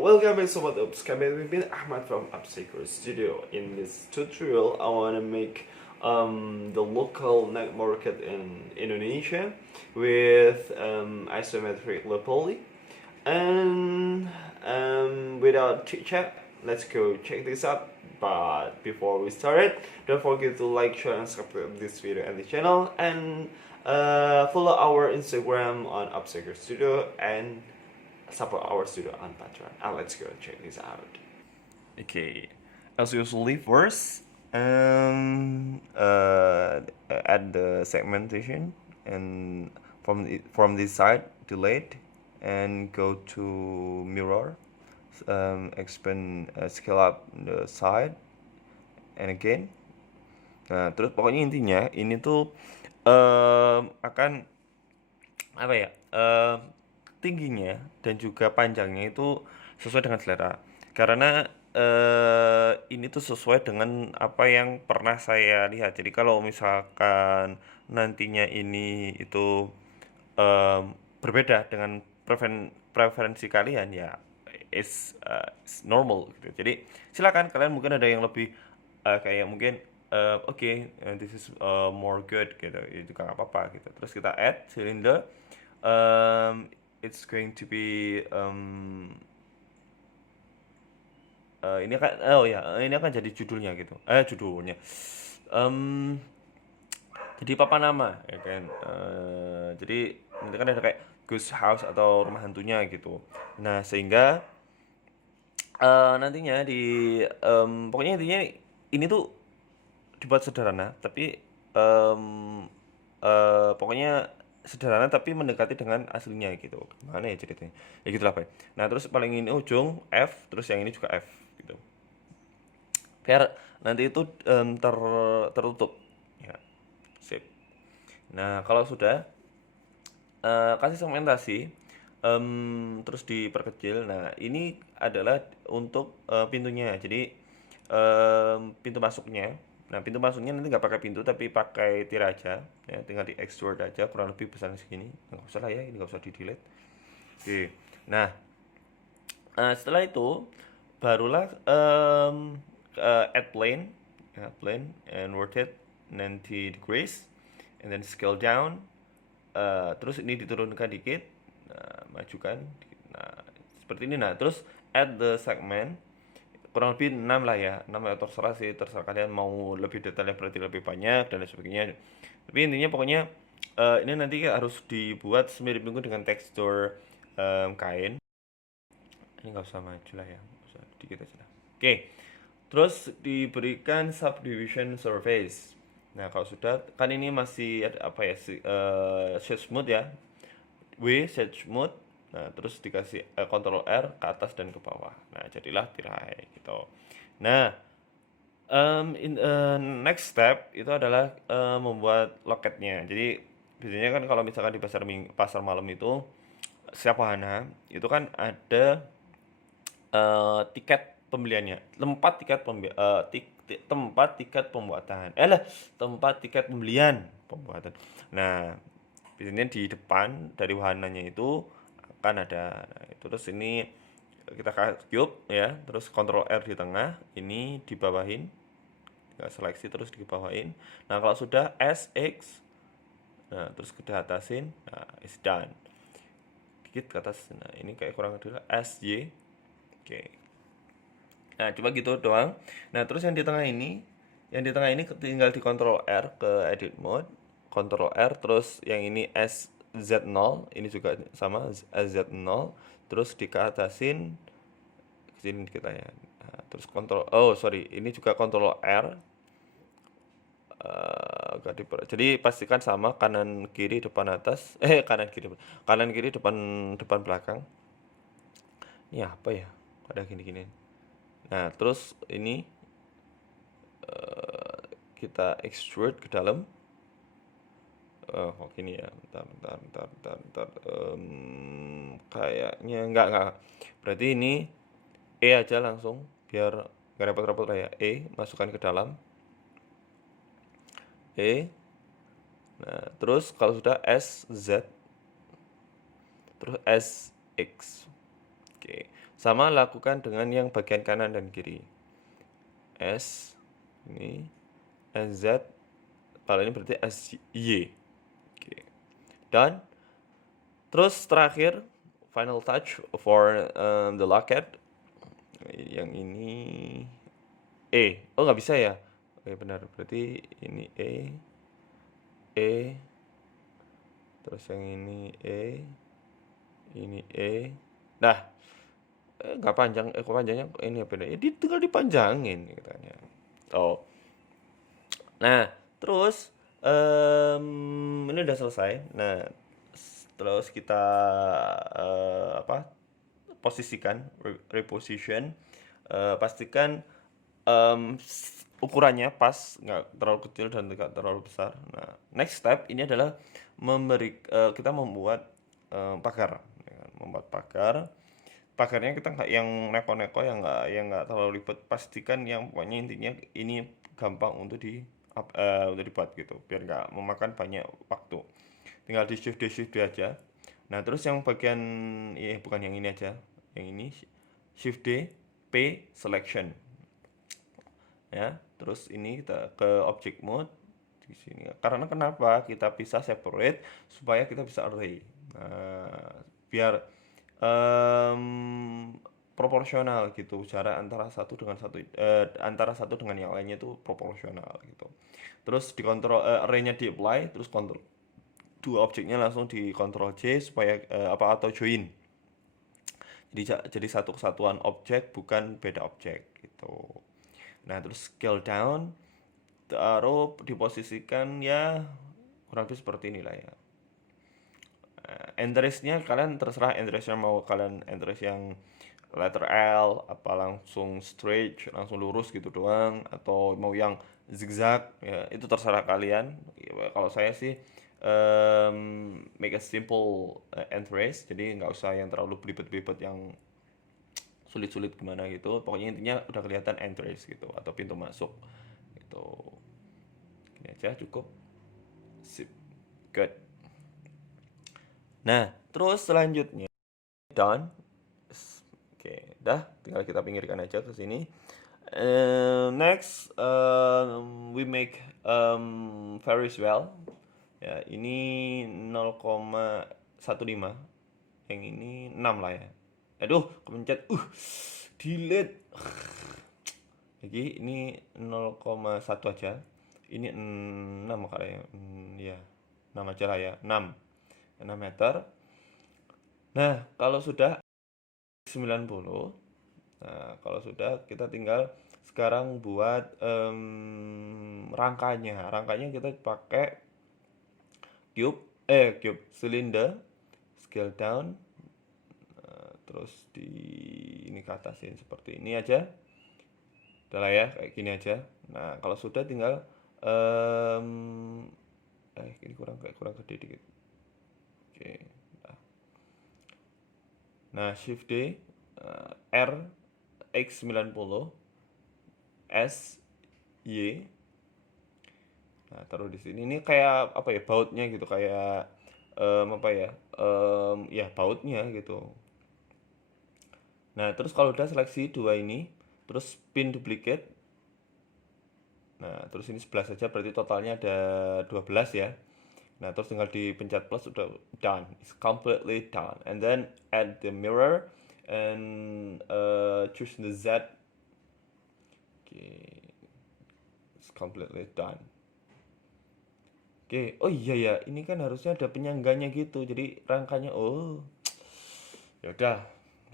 welcome back Sobat Ups. Kami with Ahmad from Upcycle Studio. In this tutorial, I want to make the local night market in Indonesia with isometric poly. And without chit chat, let's go check this out. But before we start it, don't forget to like, share, and subscribe this video and the channel, and follow our Instagram on Upcycle Studio and support our studio on Patreon. And let's go check this out. Okay, as usually first, add the segmentation, and from this side delete and go to mirror, expand, scale up the side and again. Nah, terus pokoknya intinya ini tuh akan apa ya? Tingginya dan juga panjangnya itu sesuai dengan selera. Karena ini tuh sesuai dengan apa yang pernah saya lihat. Jadi kalau misalkan nantinya ini itu berbeda dengan preferensi kalian, ya it's normal gitu. Jadi silakan, kalian mungkin ada yang lebih kayak mungkin okay, this is more good gitu, itu kan apa-apa gitu. Terus kita add cylinder, it's going to be ini akan jadi judulnya gitu, judulnya jadi papan nama ya kan. Jadi nanti kan ada kayak ghost house atau rumah hantunya gitu. Nah sehingga nantinya di pokoknya intinya ini tuh dibuat sederhana, tapi pokoknya sederhana tapi mendekati dengan aslinya gitu. Gimana ya ceritanya? Ya gitulah Pak. Nah terus paling ini ujung F, terus yang ini juga F gitu. Biar nanti itu tertutup. Ya, sip. Nah kalau sudah kasih segmentasi, terus diperkecil. Nah ini adalah untuk pintunya. Jadi pintu masuknya. Nah pintu masuknya nanti nggak pakai pintu tapi pakai tiraja, ya tinggal di extrude aja kurang lebih besar segini. Nggak usah lah ya, ini nggak usah di delete. Oke. Nah setelah itu barulah add plane, ya, plane and rotate 90 degrees and then scale down. Terus ini diturunkan dikit, nah, majukan, nah seperti ini. Nah terus add the segment, kurang lebih 6 lah ya, 6 ya, terserah sih, terserah kalian mau lebih detailnya berarti lebih banyak dan lain sebagainya. Tapi intinya pokoknya ini nanti harus dibuat semirip mungkin dengan tekstur kain. Ini nggak usah maju lah ya, usah dikit aja lah. Oke, terus diberikan subdivision surface. Nah kalau sudah, kan ini masih ada apa ya, shade smooth ya, shade smooth. Nah terus dikasih Ctrl R ke atas dan ke bawah. Nah jadilah tirai gitu. Nah next step itu adalah membuat loketnya. Jadi biasanya kan kalau misalkan di pasar malam itu setiap wahana itu kan ada tiket pembeliannya, tempat tiket pembuatan, tempat tiket pembelian pembuatan. Nah biasanya di depan dari wahananya itu akan ada. Nah, itu terus ini kita cube ya, terus Ctrl R di tengah, ini dibawahin, kita seleksi terus dibawahin. Nah kalau sudah SX, nah terus kita atasin, nah is done, dikit ke atas. Nah ini kayak kurang adalah SY. Oke. Nah coba gitu doang. Nah terus yang di tengah ini tinggal di Ctrl R ke edit mode, Ctrl R, terus yang ini SZ0, ini juga sama SZ0, terus dikeatasin kesini kita ya. Nah, terus ini juga Ctrl R, jadi pastikan sama kanan kiri depan atas, kanan kiri depan belakang. Ini apa ya, ada gini-gini. Nah terus ini kita extrude ke dalam. Oh gini ya, bentar. Kayaknya enggak. Berarti ini E aja langsung, biar nggak repot-repot lah ya. E masukkan ke dalam. E. Nah terus kalau sudah SZ, terus SX. Oke. Oke. Sama lakukan dengan yang bagian kanan dan kiri. S ini, SZ, kalau ini berarti SY. Oke. Dan terus terakhir final touch for the locket. Yang ini oh nggak bisa ya. Oke benar, berarti ini E, terus yang ini nah nggak panjang, kok panjangnya ini apa ya, tinggal dipanjangin katanya. Oh, nah terus ini udah selesai. Nah terus kita posisikan, reposition, pastikan ukurannya pas, nggak terlalu kecil dan tidak terlalu besar. Nah next step ini adalah kita membuat pagar, ya kan? Membuat pagarnya kita nggak yang neko-neko, yang nggak terlalu ribet. Pastikan yang pokoknya intinya ini gampang untuk untuk dibuat gitu, biar nggak memakan banyak waktu. Tinggal di shift aja. Nah terus yang bagian bukan yang ini aja, yang ini shift D, P selection ya. Terus ini kita ke object mode di sini. Karena kenapa kita bisa separate, supaya kita bisa array. Nah, biar proporsional gitu, jarak antara satu dengan yang lainnya itu proporsional gitu. Terus dikontrol, arraynya di apply, terus kontrol dua objeknya langsung di Ctrl J supaya atau join. Jadi satu kesatuan objek, bukan beda objek gitu. Nah, terus scale down, taruh diposisikan ya kurang lebih seperti inilah ya. Interest-nya kalian terserah, interest-nya mau kalian interest yang letter L, apa langsung straight, langsung lurus gitu doang, atau mau yang zigzag, ya itu terserah kalian. Ya, kalau saya sih make a simple interest, jadi nggak usah yang terlalu belibet-belibet yang sulit-sulit gimana gitu. Pokoknya intinya udah kelihatan interest gitu, atau pintu masuk gitu. Ini aja cukup. Sip. Good. Nah, terus selanjutnya done. Oke, dah, tinggal kita pinggirkan aja ke sini. Next, we make Ferris wheel. Ya, ini 0,15. Yang ini 6 lah ya. Aduh, kepencet. Delete. Jadi ini 0,1 aja. Ini 6 kali ya. Ya, 6 aja lah ya. 6 meter. Nah, kalau sudah 90. Nah, kalau sudah, kita tinggal sekarang buat rangkanya. Rangkanya kita pakai cube cylinder, scale down, terus ini ke atasin seperti ini aja. Udah lah ya, kayak gini aja. Nah, kalau sudah tinggal ini kurang gede dikit. Oke. Nah, shift D, R X90 S Y. Nah, taruh di sini. Ini kayak apa ya, bautnya gitu, kayak ya bautnya gitu. Nah, terus kalau udah seleksi dua ini, terus pin duplicate. Nah, terus ini 11 saja, berarti totalnya ada 12 ya. Nah, terus tinggal dipencet plus, udah done. It's completely done. And then add the mirror and choose the Z. Okay. It's completely done. Oke, oh iya ya, ini kan harusnya ada penyangganya gitu. Jadi rangkanya ya udah.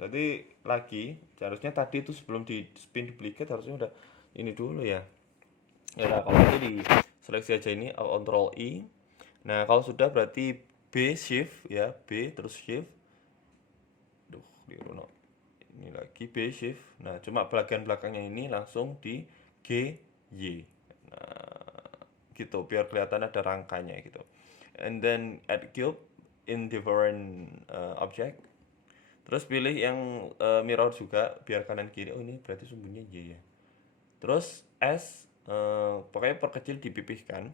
Jadi lagi, harusnya tadi itu sebelum di spin duplicate harusnya udah ini dulu ya. Ya udah, kalau itu di seleksi aja ini, Ctrl I. Nah, kalau sudah berarti B shift ya, B terus shift. Duh, di Runo. Ini lagi B shift. Nah, cuma bagian belakangnya ini langsung di G Y. Nah, gitu biar kelihatan ada rangkanya gitu. And then add cube in different object. Terus pilih yang mirror juga, biar kanan kiri. Oh, ini berarti sumbunya Y ya. Terus S, pokoknya perkecil, dipipihkan,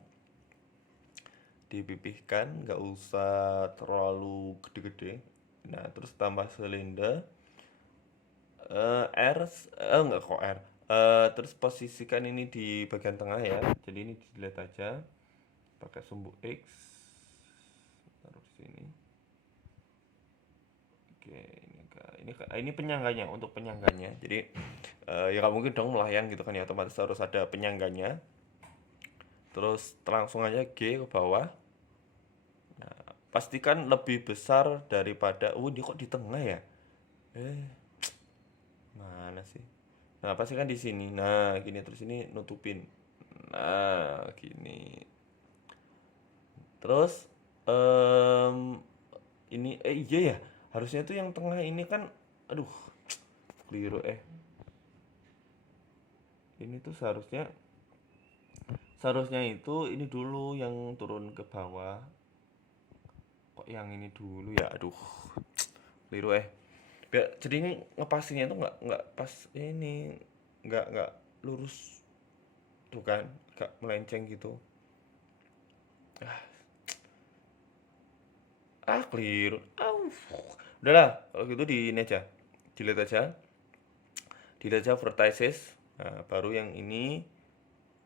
nggak usah terlalu gede-gede. Nah, terus tambah silinder. R enggak kok R. Terus posisikan ini di bagian tengah ya. Jadi ini di-delete aja. Pakai sumbu X. Taruh di sini. Oke, ini penyangganya untuk penyangganya. Jadi ya nggak mungkin dong melayang gitu kan ya, otomatis harus ada penyangganya. Terus langsung aja G ke bawah. Nah, pastikan lebih besar daripada ini kok di tengah ya? Mana sih? Nah, pastikan di sini. Nah, gini terus ini nutupin. Nah, gini. Terus ini iya ya. Harusnya tuh yang tengah ini kan aduh, keliru Ini tuh seharusnya itu ini dulu yang turun ke bawah. Kok yang ini dulu ya? Aduh, keliru jadi ini ngepasinnya itu nggak pas ini, nggak lurus tuh kan, nggak melenceng gitu. Keliru. Udahlah, kalau gitu di ini aja, delete aja vertices. Nah, baru yang ini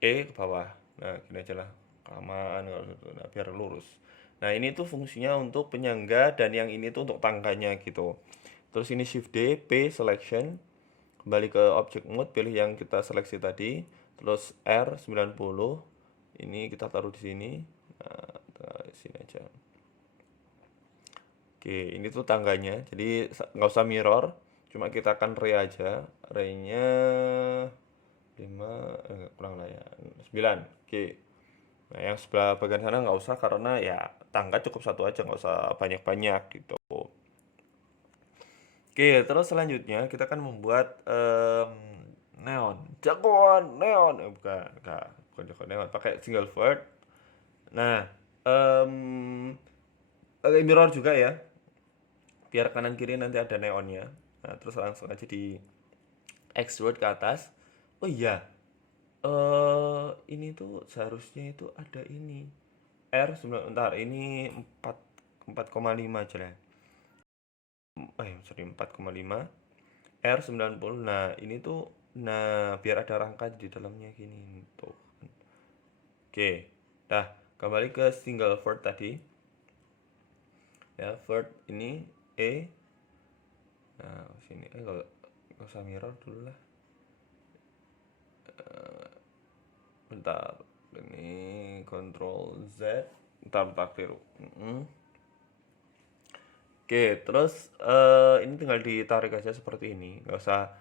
ke bawah. Nah, gini aja lah, kelamaan kalau gitu. Nah, biar lurus. Nah, ini tuh fungsinya untuk penyangga dan yang ini tuh untuk tangganya gitu. Terus ini shift D, P selection, kembali ke object mode, pilih yang kita seleksi tadi, terus R90, ini kita taruh di sini. Nah, taruh di sini aja. Oke, ini tuh tangganya, jadi nggak usah mirror, cuma kita akan ray aja, raynya 5, kurang lah ya, 9. Oke, nah yang sebelah bagian sana nggak usah karena ya tangga cukup satu aja, nggak usah banyak-banyak gitu. Oke, terus selanjutnya kita akan membuat neon, jagoan neon, bukan jagoan neon, pakai single word. Nah, pakai mirror juga ya, biar kanan kiri nanti ada neonnya. Nah, terus langsung aja di extrude ke atas. Oh iya, ini tuh seharusnya itu ada ini bentar, ini 4,5 aja lah. Sorry, 4,5 R90. Nah, ini tuh biar ada rangka di dalamnya gini tuh. Oke. Nah, kembali ke single word tadi. Ya, word ini Nah, sini nggak usah mirror dulu lah. Bentar, ini Ctrl Z, bentar biru. Oke, terus ini tinggal ditarik aja seperti ini, nggak usah.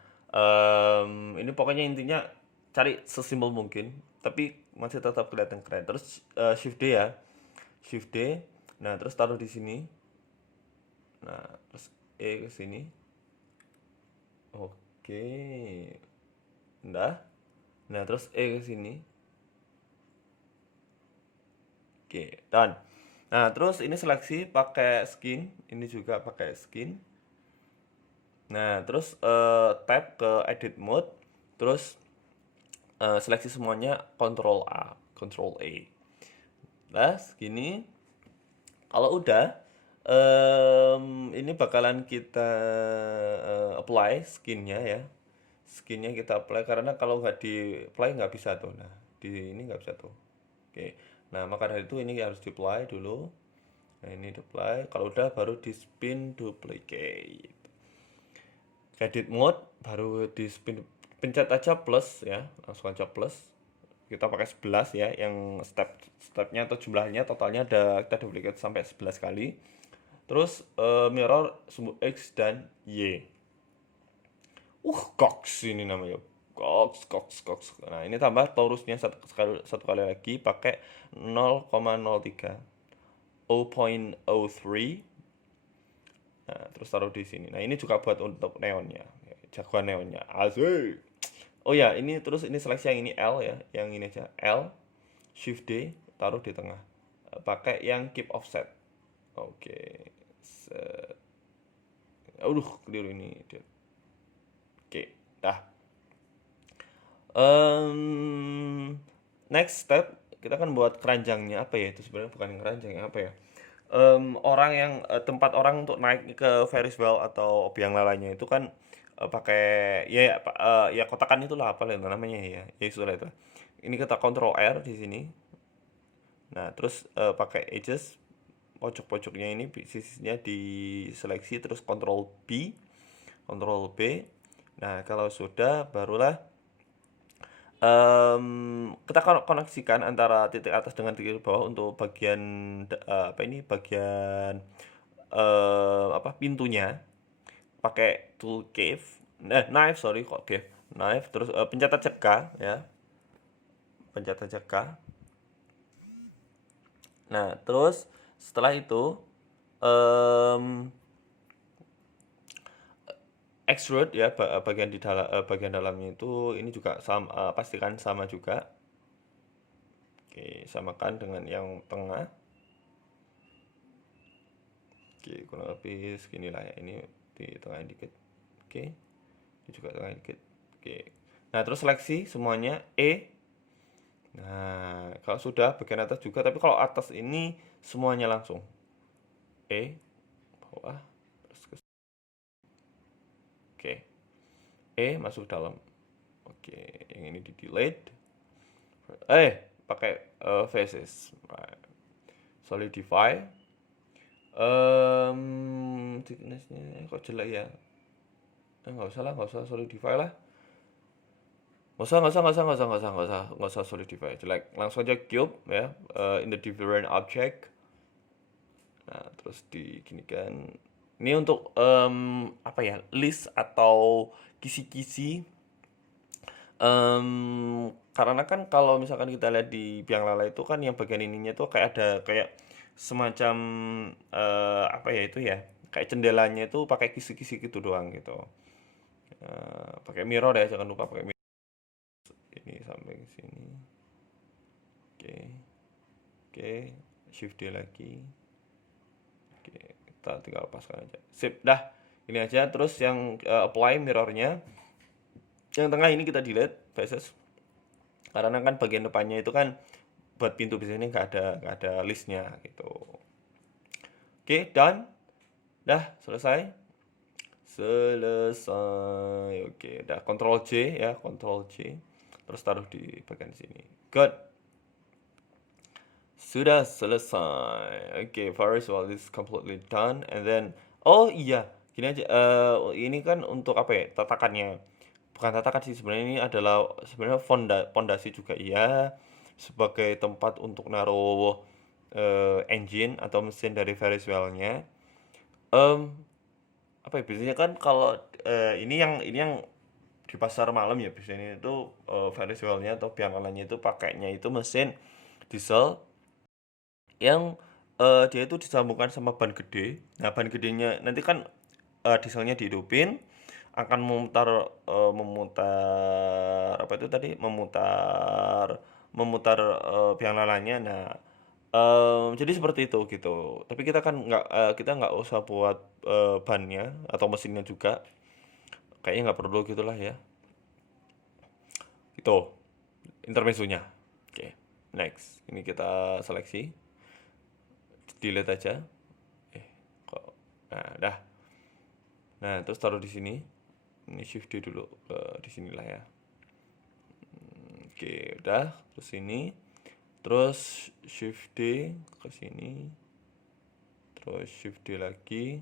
Ini pokoknya intinya cari sesimpel mungkin, tapi masih tetap kelihatan keren. Terus shift D ya, shift D. Nah, terus taruh di sini. Nah, terus ke sini. Oke, nah terus ke sini. Oke, done. Nah, terus ini seleksi pakai skin, ini juga pakai skin. Nah, terus tab ke edit mode, terus seleksi semuanya Ctrl A. Nah, segini. Kalau udah, ini bakalan kita apply skinnya ya. Skinnya kita apply karena kalau nggak di apply nggak bisa tuh. Nah, di ini nggak bisa tuh. Oke. Nah, maka dari itu ini harus di apply dulu. Nah, ini di apply. Kalau udah baru di spin duplicate. Edit mode baru di spin, pencet aja plus ya, langsung aja plus. Kita pakai 11 ya, yang stepnya atau jumlahnya totalnya kita duplicate sampai 11 kali. Terus mirror sumbu X dan Y. Cox ini namanya. Cox. Nah, ini tambah torusnya satu kali lagi pakai 0,03. 0.03. Nah, terus taruh di sini. Nah, ini juga buat untuk neonnya. Jagoan neonnya. Asik. Oh ya, ini terus ini seleksi yang ini L ya, yang ini aja. L, Shift D, taruh di tengah. Pakai yang keep offset. Oke. Keliru ini. Oke, dah. Next step, kita akan buat keranjangnya. Apa ya itu sebenarnya, bukan keranjangnya, apa ya? Tempat orang untuk naik ke Ferris wheel atau biang lalanya itu kan pakai ya kotakan itulah apa itu namanya ya, ya itulah itu. Ini kita Ctrl R di sini. Nah, terus pakai edges pojok-pojoknya ini sisinya diseleksi terus Ctrl B. Nah, kalau sudah barulah kita koneksikan antara titik atas dengan titik bawah untuk bagian apa ini bagian apa pintunya pakai tool knife, sorry kok cave, knife, terus pencet aja K ya, pencet aja K. Nah, terus setelah itu um, extrude ya bagian di dalam bagian dalamnya itu ini juga sama, pastikan sama juga. Oke, samakan dengan yang tengah. Oke, kurang lebih segini lah ya, ini di tengah dikit. Oke, ini juga tengah dikit. Oke, nah terus seleksi semuanya Nah, kalau sudah bagian atas juga, tapi kalau atas ini semuanya langsung bawah, terus oke, masuk dalam. Oke, yang ini di delete. Pakai faces, right. Solidify. Thicknessnya kok jelek ya? Nggak usah lah, nggak usah solidify lah. Nggak usah solidify. Jelek. Langsung aja cube ya, in the different object. Nah, terus diginikan. Ini untuk apa ya? List atau kisi-kisi. Karena kan kalau misalkan kita lihat di biang lala itu kan yang bagian ininya tuh kayak ada kayak semacam apa ya itu ya? Kayak jendelanya itu pakai kisi-kisi gitu doang gitu. Pakai mirror ya, jangan lupa pakai mirror. Ini sampai ke sini. Oke. Oke, shift D lagi. Oke, kita tinggal paskan aja. Sip, dah. Ini aja terus yang apply mirrornya. Yang tengah ini kita delete faces. Karena kan bagian depannya itu kan buat pintu biasanya nggak ada listnya gitu. Oke, done. Dah, selesai. Oke, dah Ctrl J ya, Ctrl J. Terus taruh di bagian sini. Good. Sudah selesai. Oke, first of all this completely done and then oh iya, gini aja ini kan untuk apa ya? Tatakannya. Bukan tatakan sih sebenarnya, ini adalah sebenarnya fondasi juga iya, sebagai tempat untuk naruh engine atau mesin dari Ferris wheel-nya. Apa ya biasanya kan kalau ini yang di pasar malam ya biasanya itu Ferris wheel-nya atau biang lalanya itu pakainya itu mesin diesel yang dia itu disambungkan sama ban gede. Nah, ban gedenya nanti kan dieselnya dihidupin akan memutar apa itu tadi? Memutar memutar biang lalanya. Nah, jadi seperti itu gitu. Tapi kita nggak usah buat bannya atau mesinnya juga. Kayaknya nggak perlu gitulah ya. Itu intermezzonya. Oke, next. Ini kita seleksi. Delete aja. Kok. Nah, dah. Nah, terus taruh di sini. Ini shift D dulu di sinilah ya. Oke, udah. Terus ini. Terus shift D ke sini. Terus shift D lagi.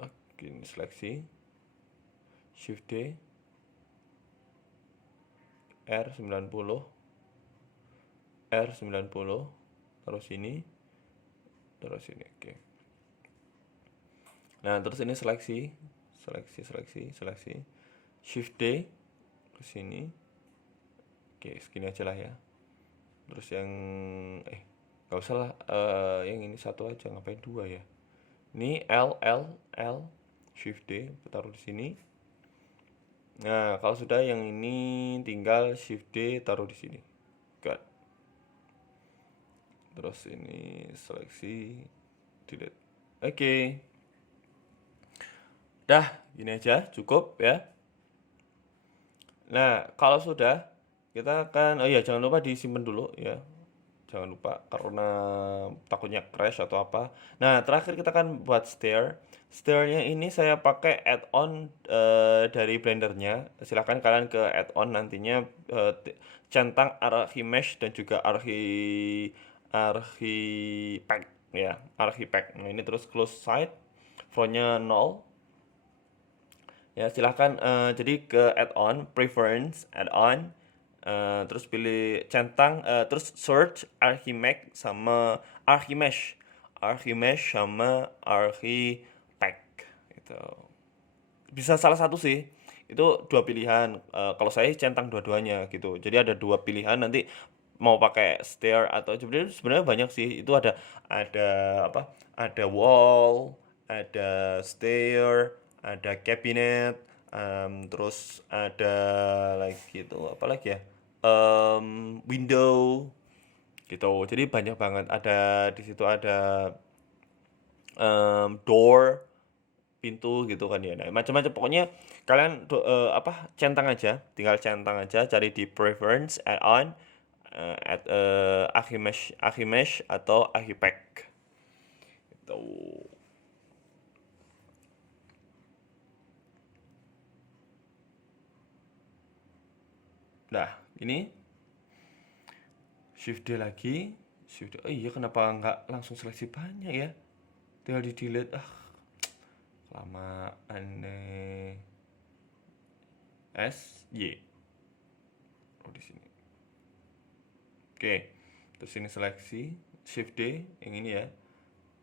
Oke, ini seleksi. Shift D. R90. R90. Taruh sini. Taruh sini. Oke. Nah, terus ini seleksi. Shift D ke sini. Oke, segini aja lah ya. Terus yang nggak usah lah, yang ini satu aja, ngapain dua ya? Ini L Shift D taruh di sini. Nah, kalau sudah yang ini tinggal Shift D taruh di sini. Got. Terus ini seleksi, delete. Oke. Dah, gini aja cukup ya. Nah, kalau sudah kita akan oh ya jangan lupa disimpan dulu ya. jangan lupa karena takutnya crash atau apa. Nah, terakhir kita kan buat stair. Stairnya ini saya pakai add-on dari Blendernya. Silahkan kalian ke add-on nantinya centang Archimesh dan juga Archipack ya, Archipack. Nah, ini terus close side, frontnya 0. Ya, silahkan jadi ke add-on, preference, add-on, terus pilih centang, terus search Archimesh sama Archimesh. Archimesh sama Archipack gitu. Bisa salah satu sih. Itu dua pilihan. Kalau saya centang dua-duanya gitu. Jadi ada dua pilihan nanti mau pakai stair atau sebenarnya banyak sih. Itu ada apa? Ada wall, ada stair, ada cabinet, terus ada lagi itu apa lagi ya? Window gitu. Jadi banyak banget. Ada di situ ada door, pintu gitu kan ya. Nah, macam-macam pokoknya kalian apa centang aja, tinggal centang aja cari di preference add-on Archimesh atau Archipack. Gitu. Nah, ini shift D lagi, shift D. Oh iya, kenapa nggak langsung seleksi banyak ya? Tinggal di delete. Kelamaan nih. Y. Oh, di sini. Oke. Terus ini seleksi, shift D yang ini ya.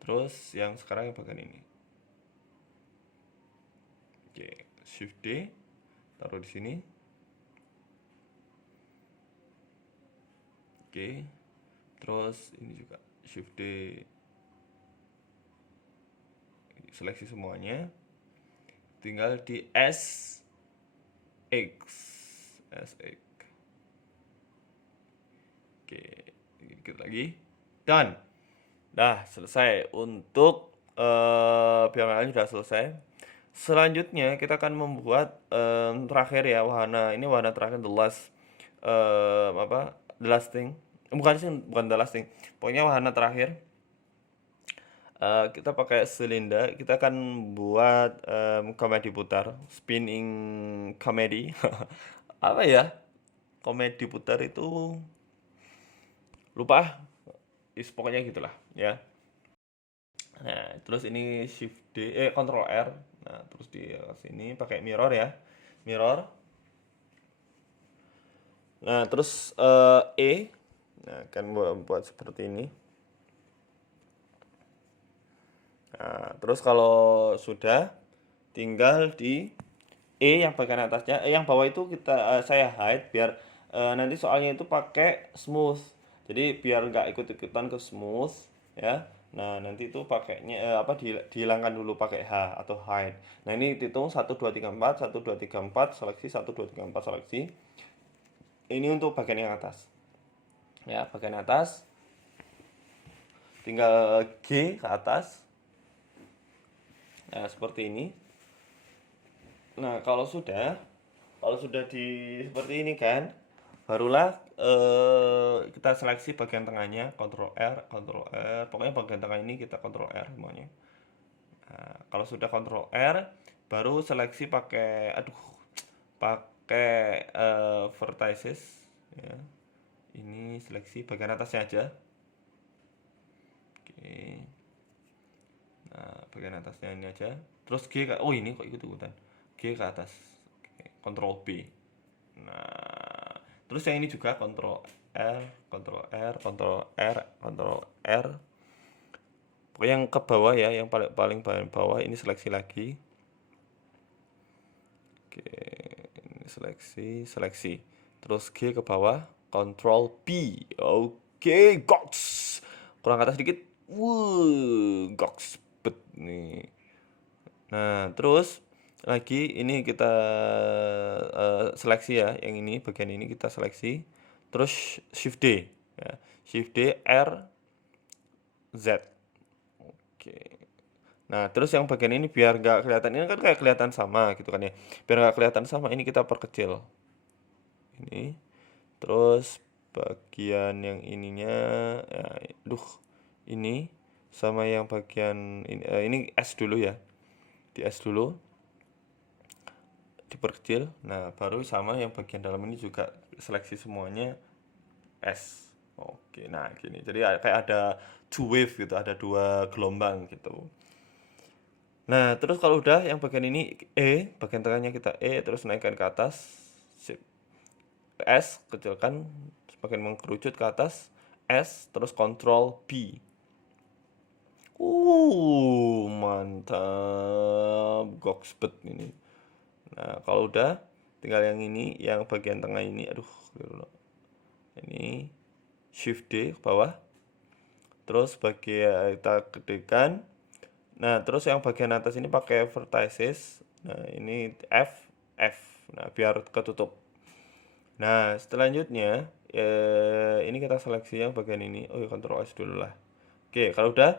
Terus yang sekarang yang bagian ini. Oke, shift D taruh di sini. Oke. Terus ini juga shift D seleksi semuanya. Tinggal di SX. Oke, dikit lagi. Done. Dah selesai untuk biar kalian sudah selesai. Selanjutnya kita akan membuat terakhir ya wahana. Ini wahana terakhir the last apa? The last thing. Bukan the last thing. Pokoknya wahana terakhir. Kita pakai silinda. Kita akan buat komedi putar, spinning comedy. Apa ya? Komedi putar itu lupa. Pokoknya gitulah ya. Nah, terus ini shift D, Ctrl R. Nah, terus di sini pakai mirror ya. Mirror. Nah, terus E. Nah, kan buat seperti ini. Nah, terus kalau sudah tinggal di yang bagian atasnya, yang bawah itu saya hide biar nanti soalnya itu pakai smooth. Jadi biar nggak ikut-ikutan ke smooth ya. Nah, nanti itu pakainya dihilangkan dulu pakai H atau hide. Nah, ini hitung 1 2 3 4, 1 2 3 4, seleksi 1 2 3 4 seleksi. Ini untuk bagian yang atas. Ya, bagian atas. Tinggal G ke atas. Nah, seperti ini. Nah, kalau sudah seperti ini kan, barulah kita seleksi bagian tengahnya, Ctrl R, pokoknya bagian tengah ini kita Ctrl R semuanya. Nah, kalau sudah Ctrl R, baru seleksi pakai vertices ya. Ini seleksi bagian atasnya aja. Oke. Nah, bagian atasnya ini aja. Terus G ini kok ikut-ikutan. G ke atas. Oke, Ctrl B. Nah, terus yang ini juga Ctrl R, Ctrl R, Ctrl R, Ctrl R. Pokoknya yang ke bawah ya, yang paling bawah ini seleksi lagi. Oke, ini seleksi. Terus G ke bawah, Ctrl B. Oke, goks. Kurang ke atas dikit. Goks bet nih. Nah, terus lagi ini kita seleksi ya, yang ini bagian ini kita seleksi. Terus shift D ya. Shift D R Z. Oke. Nah, terus yang bagian ini biar nggak kelihatan, ini kan kayak kelihatan sama gitu kan ya. Biar nggak kelihatan sama, ini kita perkecil. Ini. Terus bagian yang ininya, ini sama yang bagian ini S dulu ya, di S dulu, diperkecil. Nah, baru sama yang bagian dalam ini juga seleksi semuanya S. Oke, nah gini. Jadi kayak ada two wave gitu, ada dua gelombang gitu. Nah, terus kalau udah yang bagian ini bagian tengahnya kita terus naikkan ke atas. Sip. S, kecilkan semakin mengkerucut ke atas. S, terus Ctrl B. Mantap. Goksbet ini. Nah, kalau udah tinggal yang ini, yang bagian tengah ini. Aduh, ini Shift D ke bawah. Terus bagian kita gedekan. Nah, terus yang bagian atas ini pakai vertices. Nah, ini F, F. Nah, biar ketutup. Nah, selanjutnya ini kita seleksi yang bagian ini. Oh, ya, Ctrl S dulu lah. Oke, kalau udah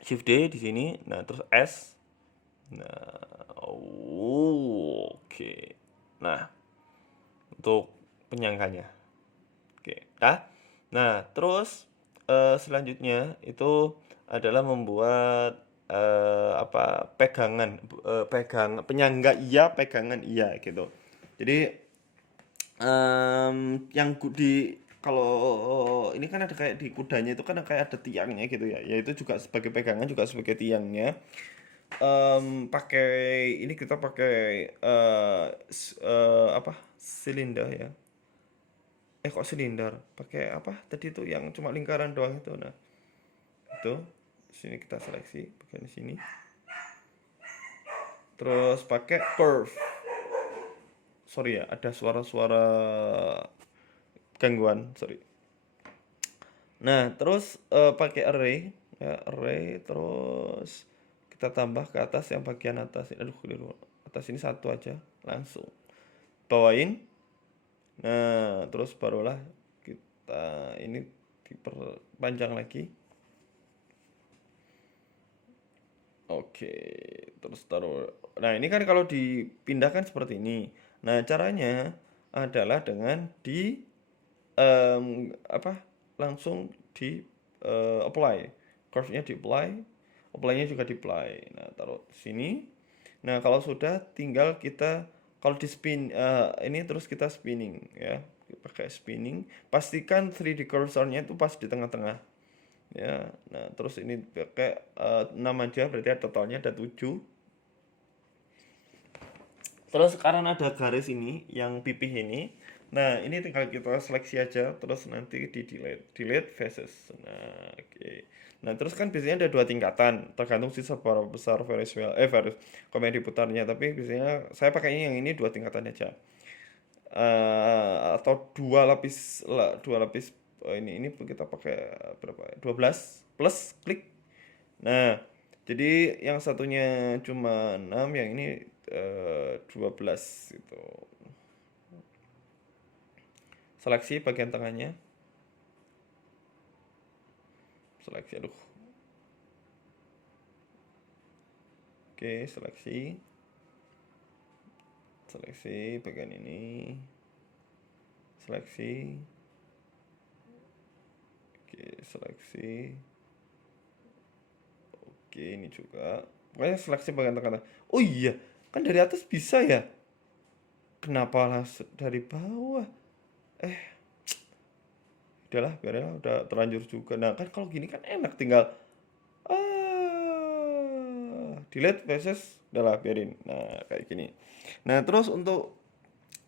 Shift D di sini. Nah, terus S. Nah, oke. Nah, untuk penyangganya. Oke, ya. Nah, terus selanjutnya itu adalah membuat pegangan, penyangga iya, pegangan iya gitu. Jadi yang di kalau ini kan ada kayak di kudanya itu kan kayak ada tiangnya gitu ya. Ya itu juga sebagai pegangan juga sebagai tiangnya. Pakai ini kita pakai silinder ya. Kok silinder? Pakai apa? Tadi itu yang cuma lingkaran doang itu. Nah, itu sini kita seleksi bagian sini. Terus pakai curve. Sorry ya, ada suara-suara gangguan, sorry. Nah, terus pakai array ya, array terus kita tambah ke atas yang bagian atas. Aduh, keliru. Atas ini satu aja, langsung. Bawain. Nah, terus barulah kita ini diperpanjang lagi. Oke, terus taruh. Nah, ini kan kalau dipindahkan seperti ini. Nah, caranya adalah dengan langsung di apply. Curve-nya di apply, apply-nya juga di apply. Nah, taruh sini. Nah, kalau sudah tinggal kita kalau di spin ini terus kita spinning ya. Pakai spinning, pastikan 3D cursor-nya itu pas di tengah-tengah. Ya, nah terus ini pakai 6 aja berarti totalnya ada 7. Terus sekarang ada garis ini yang pipih ini. Nah, ini tinggal kita seleksi aja terus nanti di delete faces. Nah, oke. Nah, terus kan biasanya ada dua tingkatan tergantung sih seberapa besar variable komedi putarnya, tapi biasanya saya pakainya yang ini dua tingkatan aja. Atau dua lapis ini kita pakai berapa ya? 12 plus klik. Nah, jadi yang satunya cuma 6, yang ini 12 gitu. Seleksi bagian tengahnya. Seleksi, aduh. Oke, seleksi. Seleksi bagian ini. Seleksi. Oke, seleksi. Oke, ini juga. Pokoknya seleksi bagian tengah. Oh iya, kan dari atas bisa ya? Kenapa dari bawah? Udahlah, biarlah, udah terlanjur juga. Nah, kan kalau gini kan enak, tinggal delete faces, udahlah biarin. Nah, kayak gini. Nah, terus untuk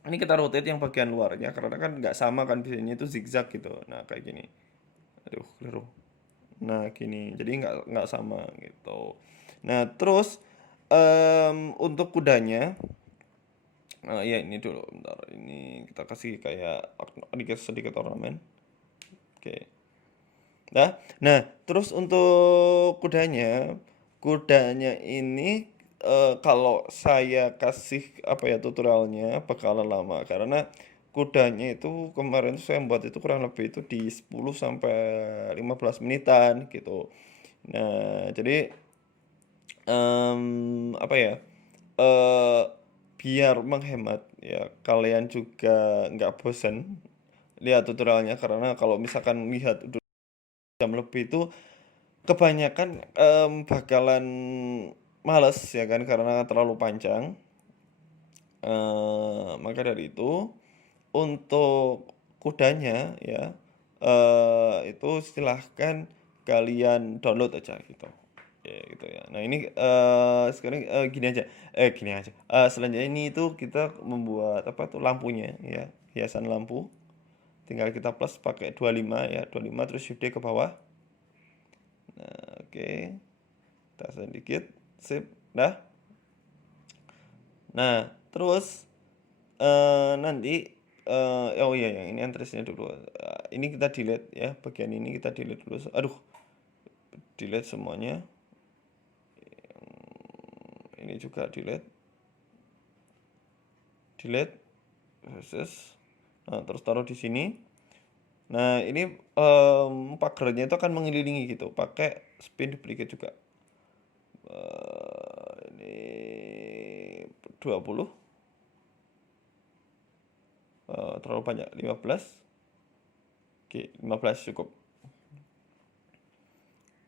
ini kita rotate yang bagian luarnya karena kan nggak sama kan, biasanya itu zigzag gitu. Nah, kayak gini. Aduh, keliru. Nah, gini. Jadi nggak sama gitu. Nah, terus untuk kudanya, ya ini dulu, bentar. Ini kita kasih kayak sedikit ornamen. Oke. Nah, terus untuk kudanya ini kalau saya kasih tutorialnya bakalan lama karena kudanya itu kemarin saya buat itu kurang lebih itu di 10 sampai 15 menitan gitu. Nah, jadi apa ya? eh Biar menghemat ya, kalian juga nggak bosen. lihat tutorialnya, karena kalau misalkan lihat udah jam lebih itu kebanyakan bakalan males ya kan, karena terlalu panjang. Maka dari itu untuk kudanya ya, itu silahkan kalian download aja gitu. Ya gitu ya. Nah ini sekarang gini aja. Selanjutnya ini itu kita membuat apa tuh lampunya ya, hiasan lampu. Tinggal kita plus pakai 25 ya, 25 terus shift D ke bawah. Nah, oke. Kita sedikit, sip. Nah, terus nanti oh iya yang ini address-nya dulu. Ini kita delete ya, bagian ini kita delete dulu. Aduh, delete semuanya. Ini juga delete. Delete. Versus. Nah, terus taruh di sini. Nah, ini pagernya itu akan mengelilingi gitu, pakai spin duplicate juga. Ini 20. Terlalu banyak, 15. Oke, 15 cukup.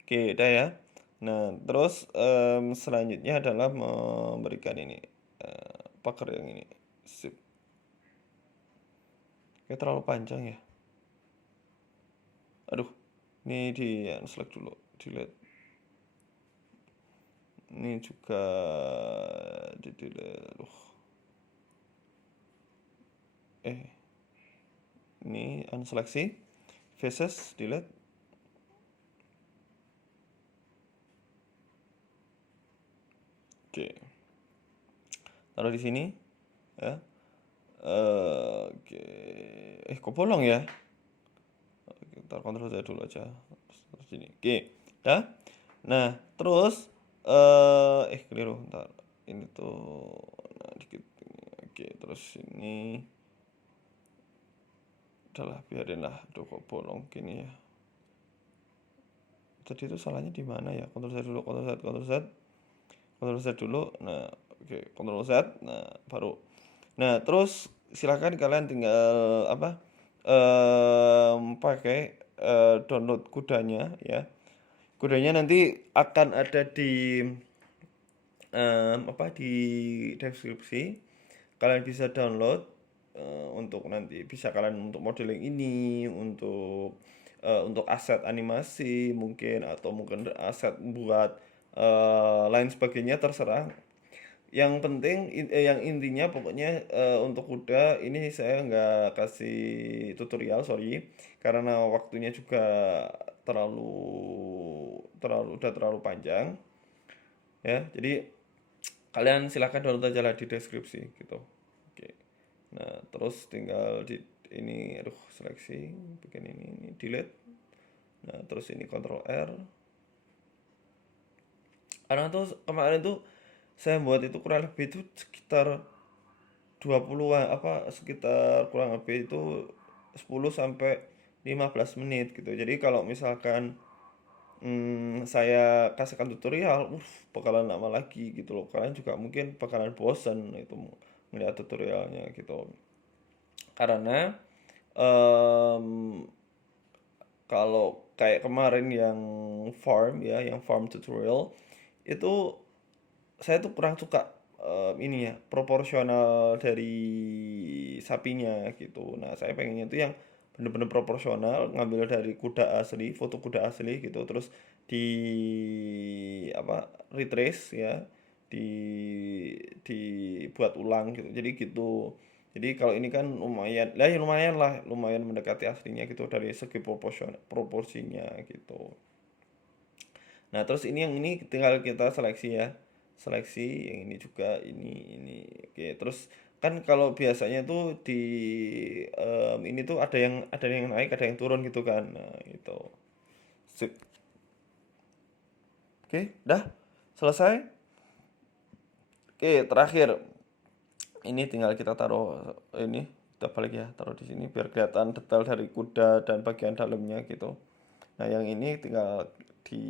Oke, udah ya. Nah, terus selanjutnya adalah memberikan ini pagar yang ini. Sip. Oke, terlalu panjang ya. Aduh, ini di unselect dulu, delete. Ini juga di delete. Aduh. Ini unseleksi. Faces delete. Oke. Taruh di sini ya. Oke. Kok bolong ya? Kita kontrol saya dulu aja. Terus sini. Oke. Dah. Nah, terus keliru. Ntar. Ini tuh nah dikit ini. Oke, terus ini udahlah biarin lah. Aduh kok bolong gini ya. Tadi itu salahnya di mana ya? Kontrol Z dulu, kontrol Z, kontrol Z. Kontrol Z dulu. Nah, oke, kontrol Z. Nah, baru. Nah, terus silakan kalian tinggal apa? Pakai download kudanya ya. Kudanya nanti akan ada di apa di deskripsi. Kalian bisa download untuk nanti bisa kalian untuk modeling ini, untuk aset animasi mungkin, atau mungkin aset buat lain sebagainya, terserah. Yang penting yang intinya pokoknya untuk kuda ini saya nggak kasih tutorial, sorry, karena waktunya juga terlalu terlalu panjang ya. Jadi kalian silahkan download aja lah di deskripsi gitu. Oke. Nah, terus tinggal di ini, aduh, seleksi, bikin ini delete. Nah, terus ini Ctrl R. Karena tuh kemarin tuh saya buat itu kurang lebih itu sekitar 20-an, apa sekitar kurang lebih itu 10 sampai 15 menit gitu. Jadi kalau misalkan saya kasihkan tutorial, bakalan lama lagi gitu loh. Kalian juga mungkin bakalan bosan itu melihat tutorialnya gitu. Karena em, kalau kayak kemarin yang farm ya, yang farm tutorial itu saya tuh kurang suka ini ya, proporsional dari sapinya gitu. Nah, saya pengennya tuh yang bener-bener proporsional, ngambil dari kuda asli, foto kuda asli gitu, terus di apa retrace ya, di dibuat ulang gitu. Jadi gitu. Jadi kalau ini kan lumayan, lah ya lumayan lah, lumayan mendekati aslinya gitu dari segi proporsinya gitu. Nah, terus ini yang ini tinggal kita seleksi ya. Seleksi yang ini juga ini. Oke, terus kan kalau biasanya tuh di ini tuh ada yang naik, ada yang turun gitu kan. Nah, itu. Sip. Oke, dah selesai. Oke, terakhir ini tinggal kita taruh ini, kita balik ya, taruh di sini biar kelihatan detail dari kuda dan bagian dalamnya gitu. Nah, yang ini tinggal di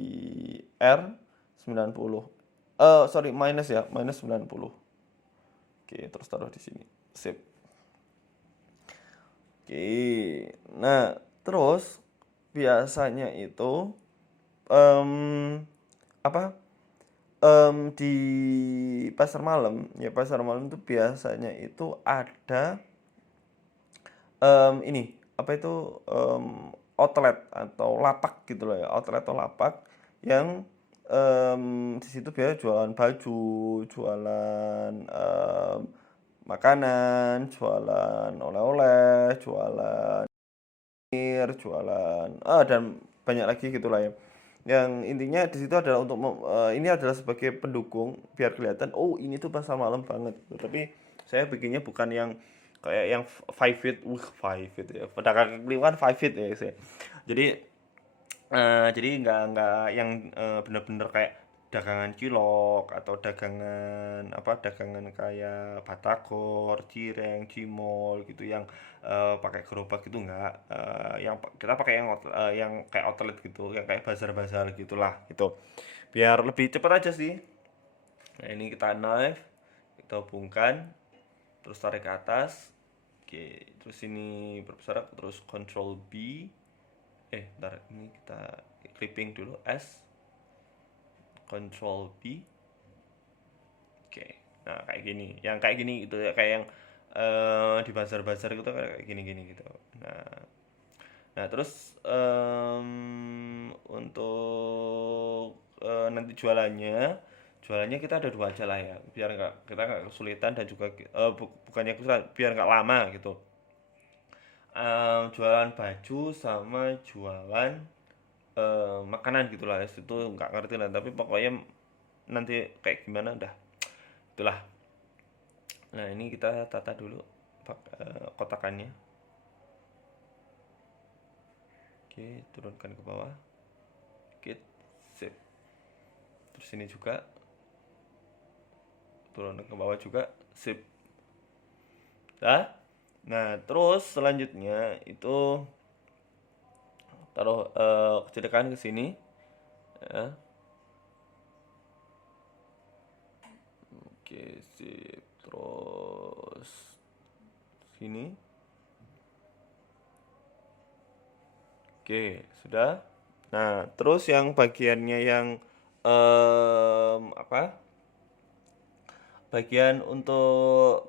R 90. Sorry, minus ya, minus 90. Oke, terus taruh di sini. Sip. Oke. Nah, terus biasanya itu em, apa? Di pasar malam itu biasanya itu ada ini apa itu outlet atau lapak gitu loh ya, outlet atau lapak yang di situ biasa jualan baju, jualan makanan, jualan oleh-oleh, jualan jualan dan banyak lagi gitulah ya. Yang intinya di situ adalah untuk ini adalah sebagai pendukung biar kelihatan oh ini tuh pasar malam banget gitu. Tapi saya bikinnya bukan yang kayak yang five feet, five feet ya. Pedagang kaki lima kan five feet ya saya. Jadi nggak yang bener-bener kayak dagangan cilok atau dagangan apa dagangan kayak batagor, cireng, cimol gitu yang pakai gerobak gitu nggak. Yang kita pakai yang kayak outlet gitu, yang kayak bazar-bazar gitulah gitu. Biar lebih cepat aja sih. Nah, ini kita knife, kita hubungkan, terus tarik ke atas. Oke, terus ini berbesar, terus Control B. Ntar ini kita clipping dulu S, Control B. Oke, nah kayak gini, yang kayak gini gitu ya, kayak yang di bazar-bazar gitu kayak gini-gini gitu. Nah terus untuk nanti jualannya kita ada dua aja lah ya, biar nggak kita nggak kesulitan dan juga bukannya kesulitan, biar nggak lama gitu. Jualan baju sama jualan makanan gitulah, itu nggak ngerti lah, tapi pokoknya nanti kayak gimana dah itulah. Nah ini kita tata dulu kotakannya. Oke, turunkan ke bawah. Oke, sip. Terus ini juga turunkan ke bawah juga, sip. Nah terus selanjutnya itu taruh kecilkan ke sini ya. Oke, sip. Terus sini. Oke, sudah. Nah, terus yang bagiannya yang apa? Bagian untuk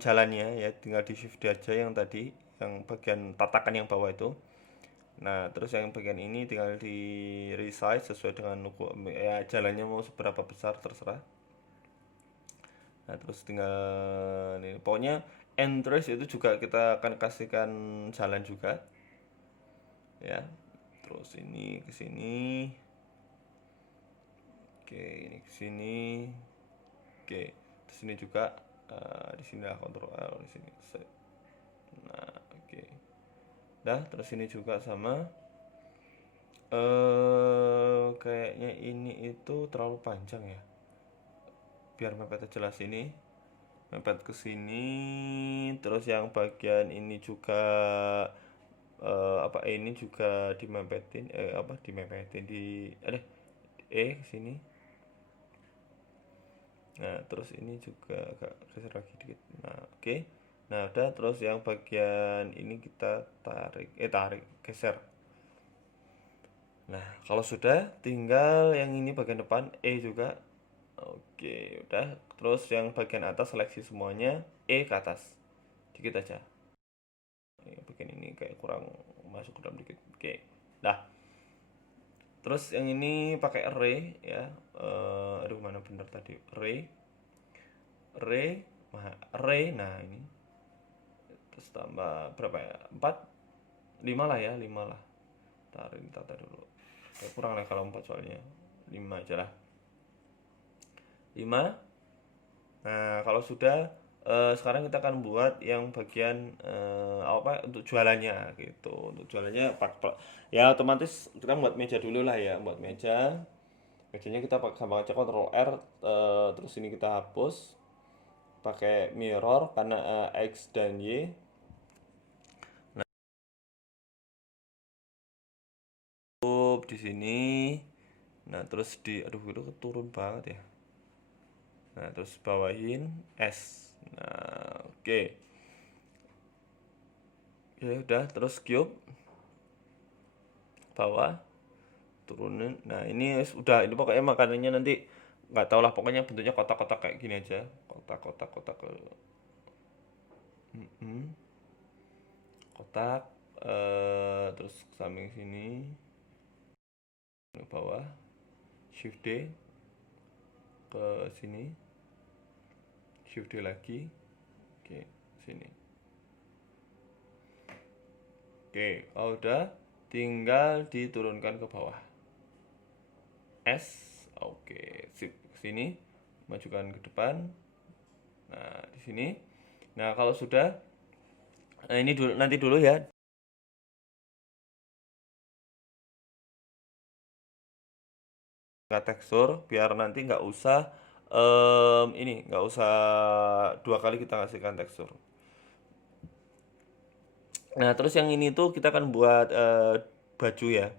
jalannya ya tinggal di shift aja yang tadi, yang bagian tatakan yang bawah itu. Nah, terus yang bagian ini tinggal di resize sesuai dengan ya jalannya mau seberapa besar terserah. Nah, terus tinggal ini. Pokoknya entrance itu juga kita akan kasihkan jalan juga. Ya. Terus ini ke sini. Oke, ini ke sini. Oke. Terus ini juga di sini lah kontrol L di sini. Nah, oke. Dah, terus ini juga sama. Kayaknya ini itu terlalu panjang ya. Biar mepetnya jelas ini. Mepet ke sini, terus yang bagian ini juga apa ini juga dimepetin apa dimepetin di ke sini. Nah, terus ini juga agak geser lagi dikit. Nah, oke. Nah, udah terus yang bagian ini kita tarik geser. Nah, kalau sudah tinggal yang ini bagian depan juga. Oke, udah. Terus yang bagian atas seleksi semuanya ke atas. Dikit aja. Bagian ini kayak kurang masuk ke dalam dikit. Oke. Dah. Terus yang ini pakai array ya. Aduh mana bener tadi array. Array. Nah, ini. Terus tambah berapa ya? 4 5 lah ya, 5 lah. Tarik ini tata dulu. Kayak kurang lah kalau 4 soalnya. 5 aja lah. 5. Nah, kalau sudah sekarang kita akan buat yang bagian apa untuk jualannya gitu. Untuk jualannya ya otomatis kita buat meja dulu lah ya, buat meja. Mejanya kita sama aja Ctrl R, terus ini kita hapus pakai mirror karena X dan Y. Di sini. Nah, terus aduh itu turun banget ya. Nah, terus bawahin S. Nah, oke. Ya udah, terus cube bawah turunin. Nah ini udah, ini pokoknya makanannya nanti nggak tau lah, pokoknya bentuknya kotak-kotak kayak gini aja, kotak-kotak kotak mm, kotak, terus ke samping sini ke bawah, shift D ke sini, shift D lagi, oke sini. Oke, kalau udah tinggal diturunkan ke bawah. S, oke, sip, sini, majukan ke depan. Nah, di sini. Nah, kalau sudah, nah ini dulu, nanti dulu ya. Nggak tekstur, biar nanti nggak usah ini nggak usah dua kali kita ngasihkan tekstur. Nah, terus yang ini tuh kita akan buat baju ya.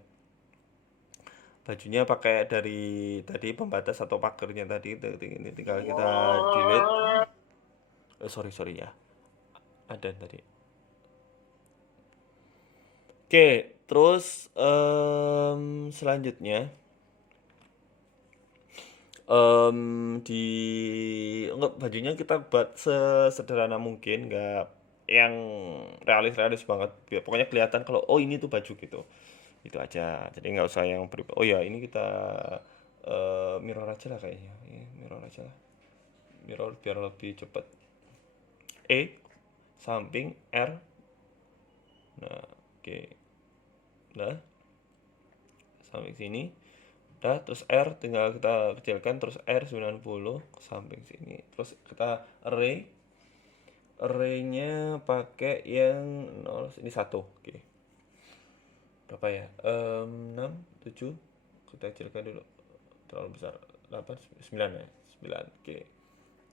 Bajunya pakai dari tadi pembatas atau pagernya tadi, ini tinggal kita delete. Sorry sorry ya, ada tadi. Oke, terus selanjutnya di enggak, bajunya kita buat sesederhana mungkin, nggak yang realis-realis banget. Pokoknya kelihatan kalau oh ini tuh baju gitu. Itu aja. Jadi nggak usah yang berubah. Oh ya, ini kita mirror aja lah kayaknya. Mirror aja lah. Mirror biar lebih cepet. E samping R. Nah, oke. Nah, samping sini. Udah, terus R tinggal kita kecilkan, terus R 90 ke samping sini. Terus kita array-nya pakai yang 0, ini 1. Oke. Berapa ya? 6, 7. Kita kecilkan dulu. Terlalu besar. 8, 9 ya. 9. Oke.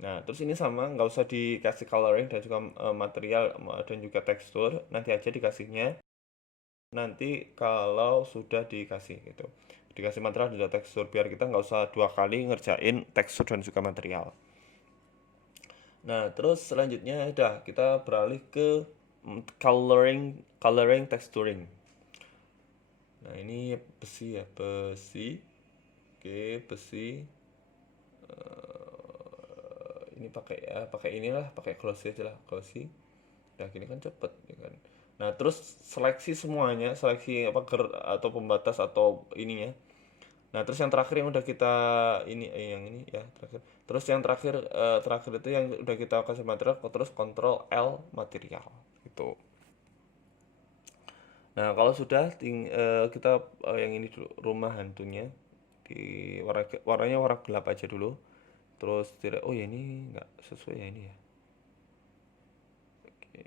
Nah, terus ini sama, nggak usah dikasih coloring dan juga material dan juga tekstur. Nanti aja dikasihnya. Nanti kalau sudah dikasih gitu, dikasih material dan juga tekstur, biar kita nggak usah dua kali ngerjain tekstur dan juga material. Nah, terus selanjutnya udah kita beralih ke coloring, coloring texturing. Nah, ini besi ya, besi. Oke, besi. Ini pakai ya, pakai inilah, pakai glossy aja lah, glossy. Nah, gini kan cepet ya kan. Nah, terus seleksi semuanya, seleksi apa atau pembatas atau ininya. Nah, terus yang terakhir yang udah kita ini yang ini ya terakhir. Terus yang terakhir terakhir itu yang udah kita kasih material, terus Ctrl L material gitu. Nah, kalau sudah kita yang ini dulu, rumah hantunya di warnanya warna gelap aja dulu. Terus tidak, oh ya ini nggak sesuai ya ini ya. Oke,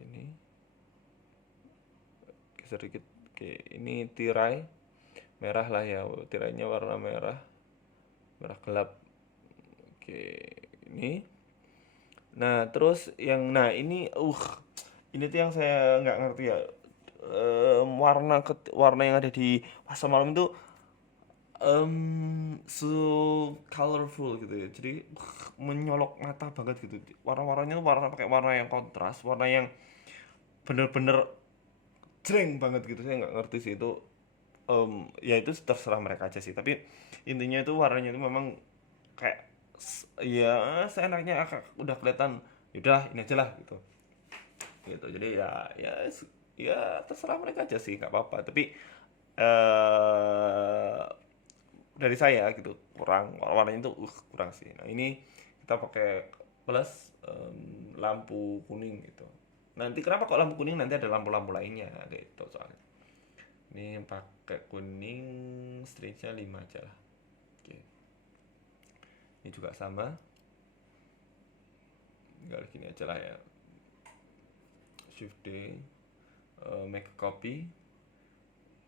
ini geser dikit. Oke, ini tirai merah lah ya, tirainya warna merah, merah gelap. Oke, ini. Nah, terus yang nah ini tuh yang saya nggak ngerti ya. Warna yang ada di pasar malam itu so colorful gitu ya. Jadi menyolok mata banget gitu. Warna-warnanya tuh warna pakai warna yang kontras, warna yang bener-bener jreng banget gitu. Saya nggak ngerti sih itu. Ya itu terserah mereka aja sih. Tapi intinya itu warnanya itu memang kayak ya seenaknya udah kelihatan. Yaudah ini aja lah gitu. Gitu, jadi ya terserah mereka aja sih, nggak apa-apa, tapi eh dari saya gitu kurang warnanya itu kurang sih. Nah ini kita pakai plus lampu kuning gitu. Nanti kenapa kok lampu kuning, nanti ada lampu-lampu lainnya gitu soalnya. Ini pakai kuning, stage-nya 5 aja lah. Oke, ini juga sama, tinggal gini aja lah ya, shift D, make a copy.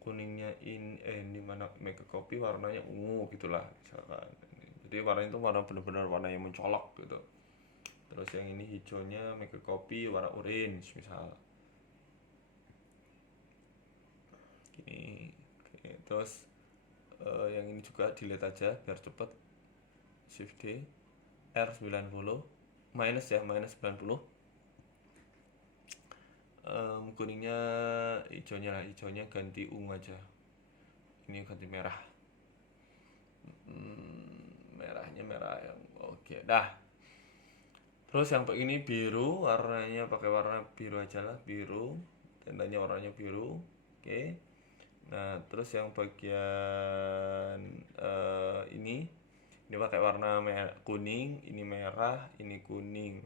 Kuningnya ini mana, make a copy warnanya ungu gitulah misalkan. Jadi warnanya itu warna benar-benar warna yang mencolok gitu. Terus yang ini hijaunya make a copy warna orange misal gini. Oke, terus yang ini juga delete aja biar cepet, shift D, R 90 minus ya, minus 90. kuningnya, hijaunya lah, hijaunya ganti ungu aja. Ini ganti merah. Merahnya merah yang oke dah. Terus yang ini biru, warnanya pakai warna biru aja lah, biru. Tendanya warnanya biru. Oke. Nah, terus yang bagian ini pakai warna kuning, ini merah, ini kuning.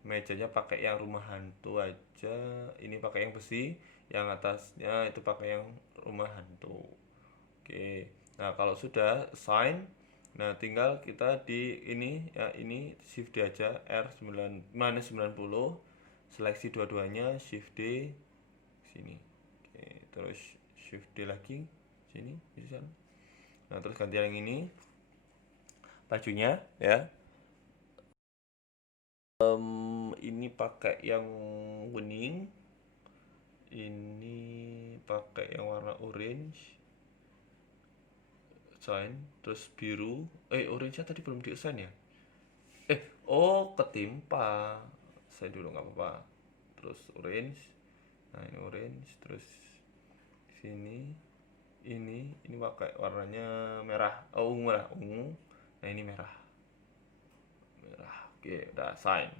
Mejanya pakai yang rumah hantu aja. Ini pakai yang besi, yang atasnya itu pakai yang rumah hantu. Oke. Nah, kalau sudah sign, nah tinggal kita di ini ya, ini shift D aja, R9 minus 90, seleksi dua-duanya, shift D sini. Oke, terus shift D lagi sini, bisa. Nah, terus ganti yang ini bajunya ya. Ini pakai yang kuning, ini pakai yang warna orange, sign, terus biru. Orange tadi belum di assign ya. Oh, ketimpa. Saya dulu nggak apa-apa. Terus orange. Nah, ini orange. Terus sini ini pakai warnanya merah. Oh, ungu lah, ungu. Nah, ini merah. Merah. Oke, udah sign.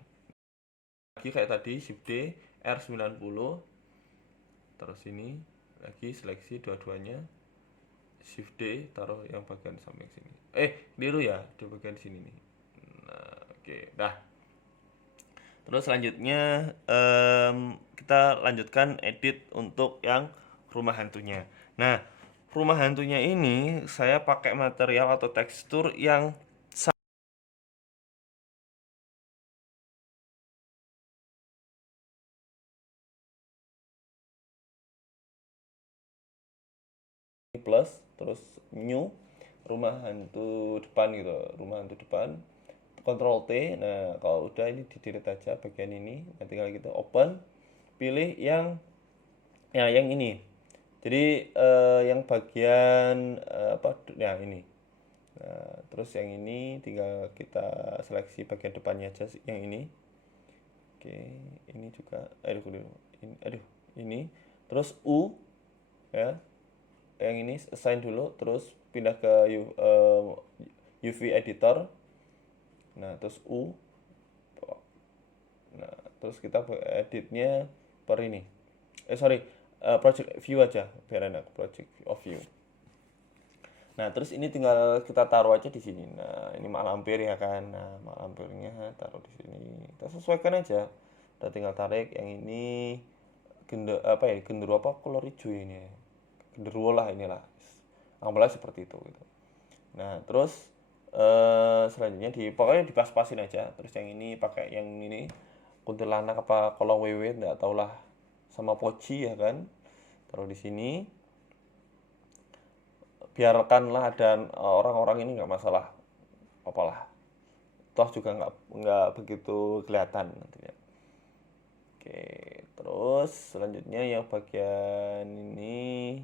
Lagi kayak tadi, shift D, R90. Terus ini lagi seleksi dua-duanya. Shift D, taruh yang bagian samping sini. Keliru ya, di bagian sini nih. Nah, oke, dah. Terus selanjutnya kita lanjutkan edit untuk yang rumah hantunya. Nah, rumah hantunya ini saya pakai material atau tekstur yang plus, terus new, rumah hantu depan gitu, rumah hantu depan. Ctrl T. Nah, kalau udah ini di delete aja bagian ini. Nah, tinggal kita open, pilih yang ya yang ini. Jadi yang bagian apa ya ini. Nah, terus yang ini tinggal kita seleksi bagian depannya aja yang ini. Oke, ini juga ini. Terus U ya. Yang ini assign dulu, terus pindah ke UV editor. Nah, terus U. Nah, terus kita editnya per ini. Sorry, project view aja biar enak, project of view. Nah, terus ini tinggal kita taruh aja di sini. Nah, ini mak lampir ya kan. Nah, mak lampirnya taruh di sini. Kita sesuaikan aja. Kita tinggal tarik yang ini apa ya? Genderuwo apa kolor hijau ini ya. Genderuwo lah inilah. Anggaplah seperti itu gitu. Nah, terus selanjutnya pokoknya dipas-pasin aja. Terus yang ini pakai yang ini kuntilanak apa kolong wewe enggak taulah, sama poci ya kan. Taruh di sini. Biarkanlah ada orang-orang ini nggak masalah, apalah, toh juga nggak begitu kelihatan nantinya. Oke, terus selanjutnya yang bagian ini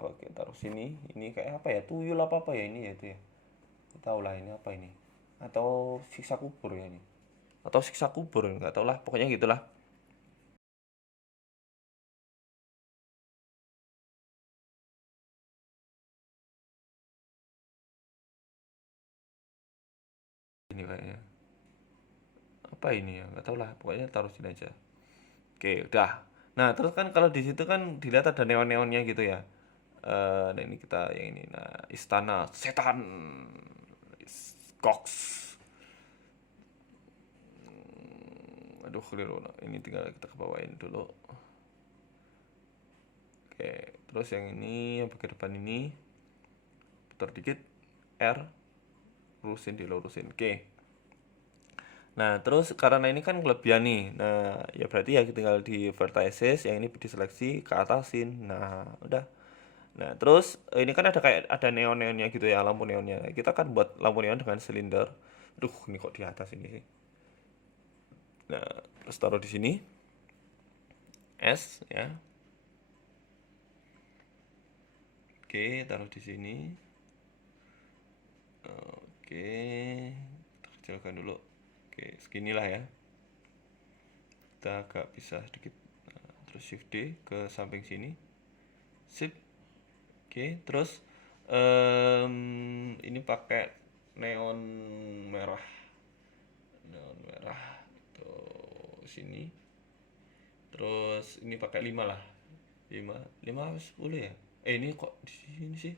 bagian taruh sini. Ini kayak apa ya, tuyul apa ya ini ya, itu ya, tahu lah ini apa ini, atau siksa kubur ya ini, atau siksa kubur nggak tahu lah, pokoknya gitulah. Ini kayaknya apa ini ya, nggak tahu lah, pokoknya taruh sini aja. Oke, udah. Nah, terus kan kalau di situ kan dilihat ada neon-neonnya gitu ya. Nah ini kita yang ini. Nah, istana setan. Gox. Aduh, keliru. Nah, ini tinggal kita ke bawain dulu. Oke, terus yang ini, yang bagian depan ini putar dikit. R, dilurusin. Oke. Nah, terus karena ini kan kelebihan nih. Nah, ya berarti ya tinggal di vertices, yang ini diseleksi ke atasin. Nah, udah. Nah, terus ini kan ada kayak ada neon-neonnya gitu ya, lampu neonnya. Kita kan buat lampu neon dengan silinder. Duh, ini kok di atas ini sih. Nah, terus taruh di sini. S ya. Oke, taruh di sini. Oke. Kita kecilkan dulu. Oke, seginilah ya. kita agak pisah sedikit. Nah, terus shift D ke samping sini, sip. Oke, terus ini pakai neon merah, neon merah tuh sini. Terus ini pakai 5 lah, 5 5 10 ya. Ini kok di sini sih.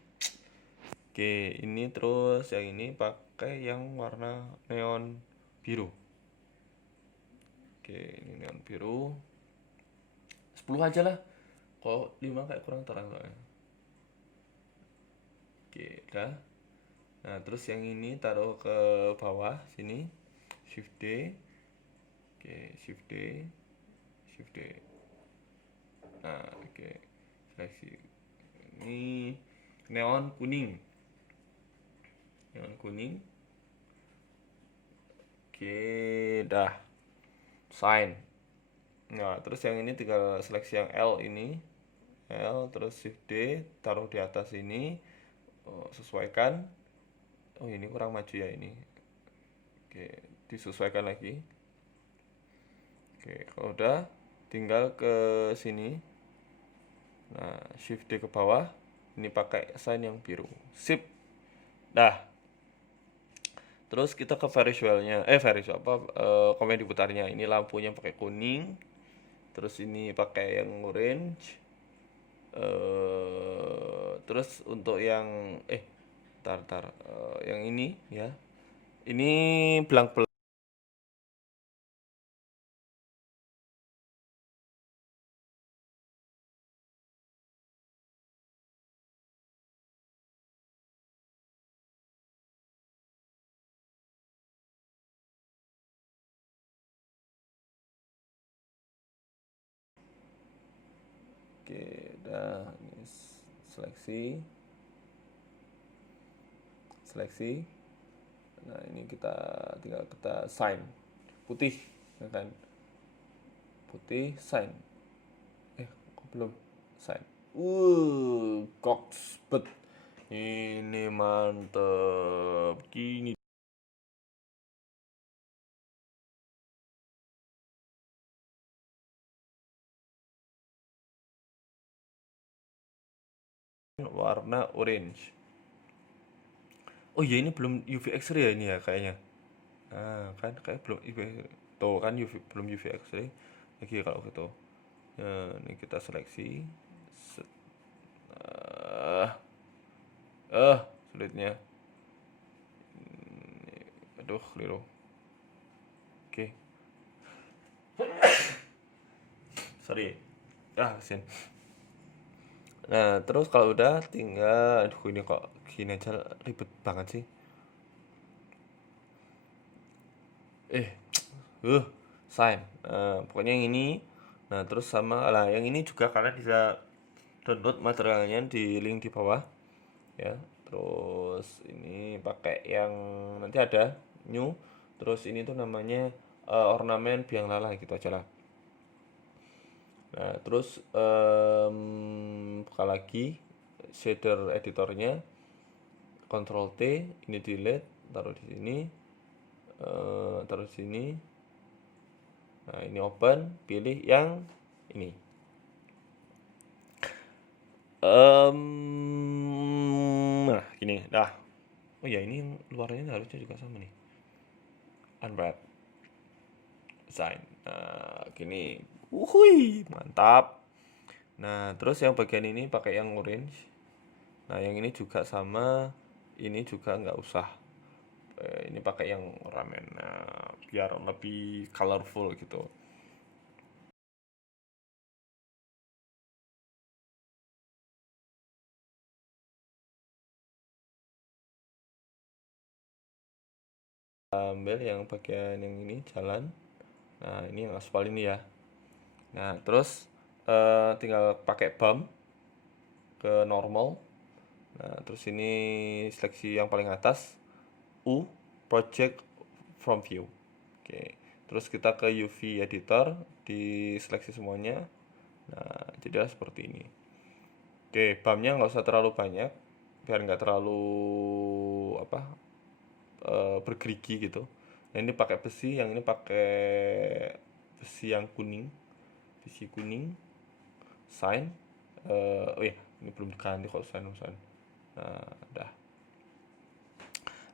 Oke, ini terus yang ini pakai yang warna neon biru. Oke, ini neon biru. 10 aja lah. Kok 5 kayak kurang terang soalnya. Oke, udah. Nah, terus yang ini taruh ke bawah sini. Shift D. Oke, Shift D. Shift D. Nah, oke. Seleksi. Ini neon kuning. Neon kuning. Oke, dah. Sign. Nah, terus yang ini tinggal seleksi yang L ini. L terus Shift D, taruh di atas ini. Oh, sesuaikan. Oh, ini kurang maju ya ini. Oke, disesuaikan lagi. Oke, kalau udah tinggal ke sini. Nah, Shift D ke bawah. Ini pakai sign yang biru. Sip. Dah. Terus kita ke visualnya. Visual apa? Komen diputarnya. Ini lampunya pakai kuning. Terus ini pakai yang orange. Terus untuk yang tar yang ini ya. Ini belang-belang oke, udah ini seleksi. Seleksi. Nah, ini tinggal kita sign. Putih, ya kan? Putih sign. Kok belum sign? Cox bet. Ini mantep. Gini warna orange. Oh iya, ini belum UV X-ray ya ini ya kayaknya. Nah, kan kayak belum UV. Tuh kan belum UV X-ray. Lagi kalau gitu. Nah, ini kita seleksi. Set. Ah, sulitnya. Aduh, keliru. Oke. Sorry. Kasian. Nah, terus kalau udah tinggal, aduh ini kok gini aja ribet banget sih. Eh, uh, sign. Pokoknya yang ini. Nah, terus sama lah yang ini juga kalian bisa download materialnya di link di bawah ya. Terus ini pakai yang nanti ada new. Terus ini tuh namanya ornamen biang lala gitu aja lah. Nah, terus buka lagi shader editornya, Ctrl T, ini delete, taruh di sini, taruh di sini. Nah, ini open, pilih yang ini. Nah, gini, dah. Oh ya, ini luarnya harusnya juga sama nih. Unwrap, sign. Nah, gini. Wuhui, mantap. Nah, terus yang bagian ini pakai yang orange. Nah, yang ini juga sama. Ini juga nggak usah. Ini pakai yang ramen. Nah, biar lebih colorful gitu. Ambil yang bagian yang ini jalan. Nah, ini yang aspal ini ya. Nah, terus tinggal pakai bump ke normal. Nah, terus ini seleksi yang paling atas, U, project from view. Oke, terus kita ke UV editor, di seleksi semuanya. Nah, jadi seperti ini. Oke, bumpnya nggak usah terlalu banyak, biar nggak terlalu apa bergerigi gitu. Nah, ini pakai besi, yang ini pakai besi yang kuning, besi kuning, sign. Oh ya, ini belum diganti kok sign. Nah, dah.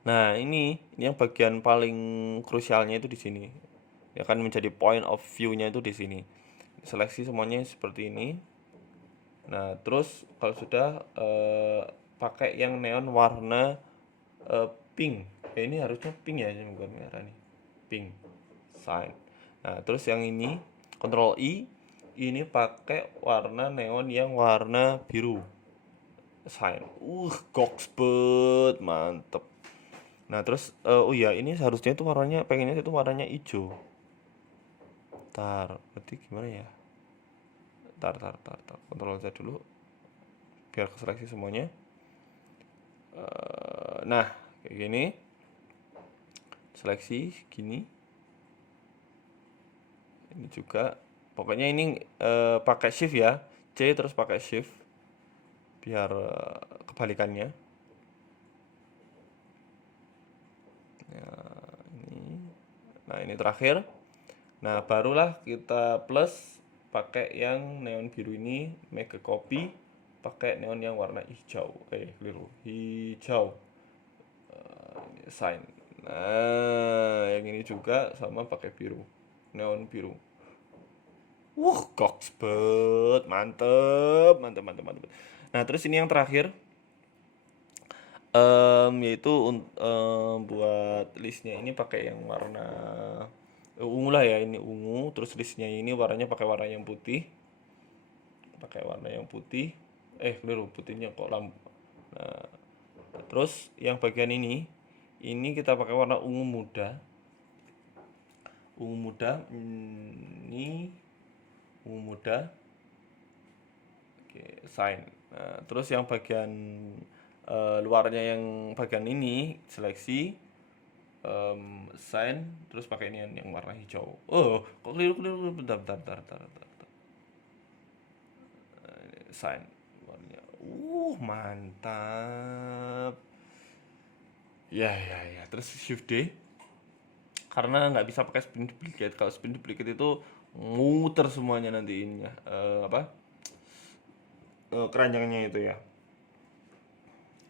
Nah, ini yang bagian paling krusialnya itu di sini. Ya kan menjadi point of view-nya itu di sini. Seleksi semuanya seperti ini. Nah, terus kalau sudah pakai yang neon warna pink. Ini harusnya pink ya, ini bukan merah nih. Pink. Sign. Nah, terus yang ini Ctrl I, ini pakai warna neon yang warna biru. Sign. Goksbet, mantep. Nah, terus oh iya, ini seharusnya itu warnanya pengennya itu warnanya hijau. Berarti gimana ya? Tar. Kontrol Z dulu biar keseleksi semuanya. Nah, kayak gini. Seleksi gini. Ini juga. Pokoknya ini pakai shift ya. C terus pakai shift biar kebalikannya. Nah, ini terakhir. Nah, barulah kita plus pakai yang neon biru ini, make copy pakai neon yang warna hijau. Keliru. Hijau. Sign. Nah, yang ini juga sama pakai biru. Neon biru. Goksbet, mantep. Nah, terus ini yang terakhir, yaitu buat listnya ini pakai yang warna ungu lah ya, ini ungu. Terus listnya ini warnanya pakai warna yang putih, keliru, putihnya kok lampu. Nah, terus yang bagian ini kita pakai warna ungu muda. Ini ungu muda. Oke, sign. Nah, terus yang bagian luarnya yang bagian ini seleksi, sign, terus pakai ini yang warna hijau. Kok keliru, bentar. Sign warnanya. Mantap. Ya. Terus shift D. Karena nggak bisa pakai spin duplicate. Kalau spin duplicate itu muter semuanya nanti ininya. Keranjangnya itu ya.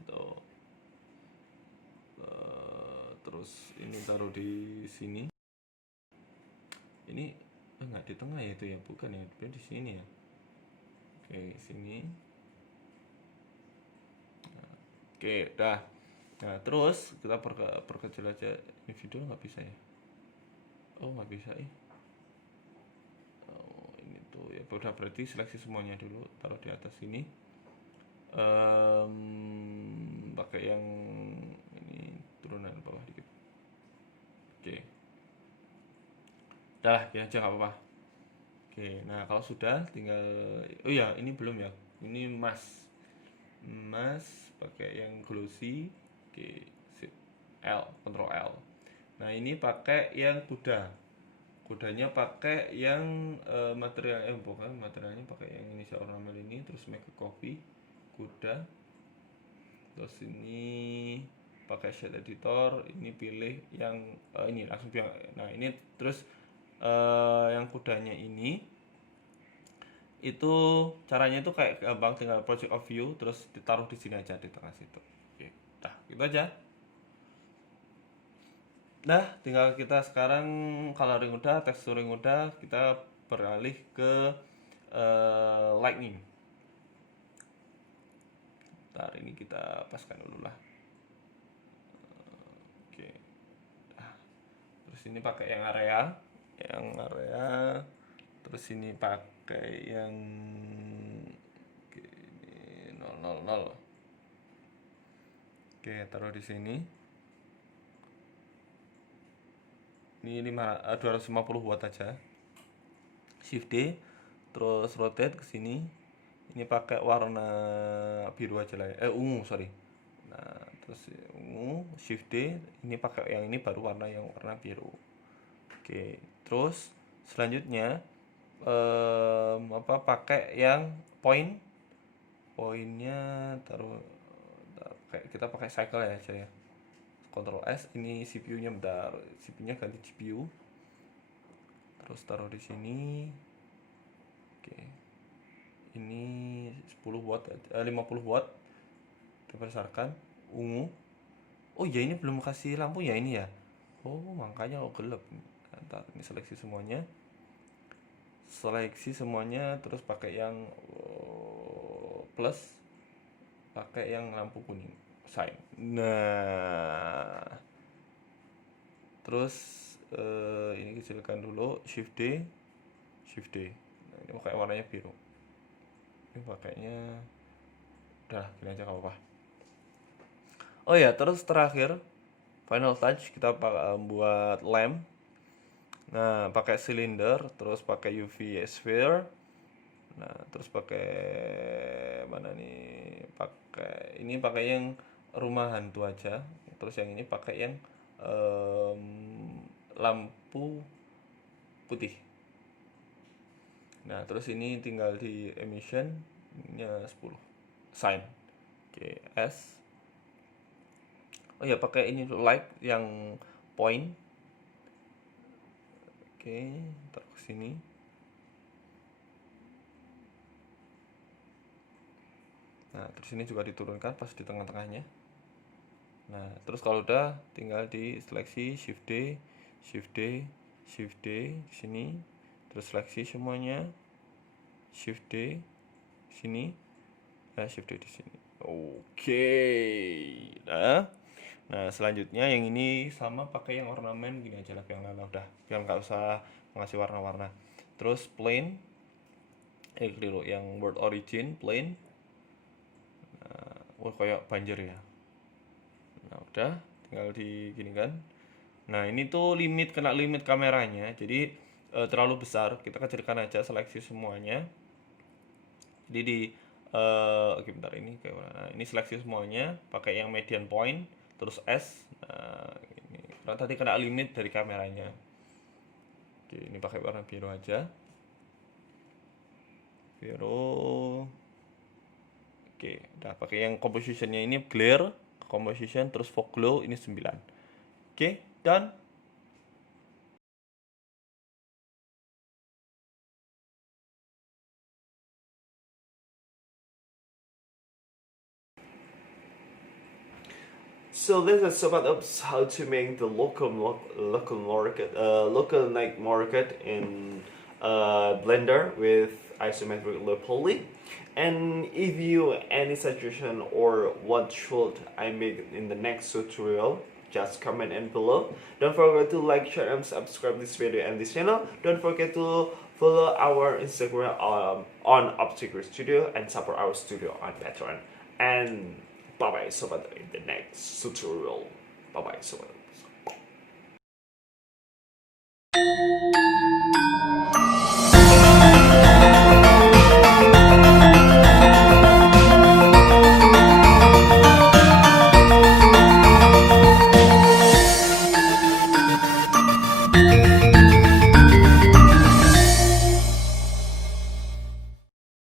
Tuh. Terus ini taruh di sini. Ini nggak di tengah ya itu ya, bukan ya, di sini ya. Oke, sini. Oke, dah. Nah, terus kita perkecil aja. Ini video nggak bisa ya? Nggak bisa ya. Ini tuh ya, udah berarti seleksi semuanya dulu, taruh di atas sini. Pakai yang ini turunan bawah dikit. Oke. Udah lah, gini aja nggak apa-apa. Oke, nah kalau sudah tinggal, oh ya ini belum ya. Ini mask pakai yang glossy. Oke, sip. Ctrl L. Nah, ini pakai yang kudanya pakai yang material bukan materialnya, pakai yang ini ornamental ini, terus make a copy kuda. Terus ini pakai shade editor, ini pilih yang ini langsung bilang. Nah, ini terus yang kudanya ini itu caranya itu kayak gampang, tinggal project of view terus ditaruh di sini aja di tengah situ. Oke, dah gitu aja. Nah, tinggal kita sekarang coloring udah, texturing udah, kita beralih ke lightning. Ntar ini kita paskan dulu lah. Oke. Nah, terus ini pakai yang area, terus ini pakai yang 000. Oke, taruh di sini. Ini 250 watt aja. Shift D, terus rotate ke sini. Ini pakai warna biru aja lah ya. Ungu, sorry. Nah, terus ungu, shift D, ini pakai yang ini baru warna biru. Oke, terus selanjutnya pakai yang poinnya taruh kita pakai cycle ya aja ya. Ctrl S, ini CPU-nya bentar. CPU-nya ganti GPU. terus taruh di sini. Oke, ini 10 watt 50 watt dibesarkan, ungu. Oh ya, ini belum kasih lampu ya ini ya. Oh makanya gelap. Ntar ini seleksi semuanya, terus pakai yang plus, pakai yang lampu kuning sign. Nah terus ini kecilkan dulu, shift D. Nah, ini pakai warnanya biru, ini pakainya udah gini aja gak apa-apa. Oh ya, terus terakhir final touch kita buat lamp. Nah pakai silinder, terus pakai UV sphere. Nah terus pakai mana nih, pakai yang rumah hantu aja. Terus yang ini pakai yang lampu putih. Nah terus ini tinggal di emission nya 10 sign. Oke, S. Oh ya, pakai ini light yang point. Oke, taruh ke sini. Nah terus ini juga diturunkan pas di tengah-tengahnya. Nah terus kalau udah tinggal di seleksi shift D di sini, terus seleksi semuanya, shift D sini, shift D di sini. Oke. Nah selanjutnya yang ini sama, pakai yang ornamen gini aja lah, yang lain udah, biar nggak usah ngasih warna-warna. Terus plain, keliru, yang word origin plain. Nah, kayak banjir ya. Nah udah, tinggal di gini kan. Nah ini tuh kena limit kameranya, jadi terlalu besar, kita kecilkan aja, seleksi semuanya. Jadi di oke bentar, ini kayak mana? Nah, ini seleksi semuanya, pakai yang median point, terus S. Nah ini karena tadi kena limit dari kameranya. Oke, ini pakai warna biru aja, biru. Oke, udah pakai yang compositionnya ini glare composition, terus fog glow ini 9. Oke, done. So this is about how to make the local night market in Blender with isometric low poly. And if you any suggestion or what should I make in the next tutorial, just comment in below. Don't forget to like, share, and subscribe this video and this channel. Don't forget to follow our Instagram on Obstacle Studio and support our studio on Patreon. And bye bye sobat in the next tutorial. Bye bye sobat.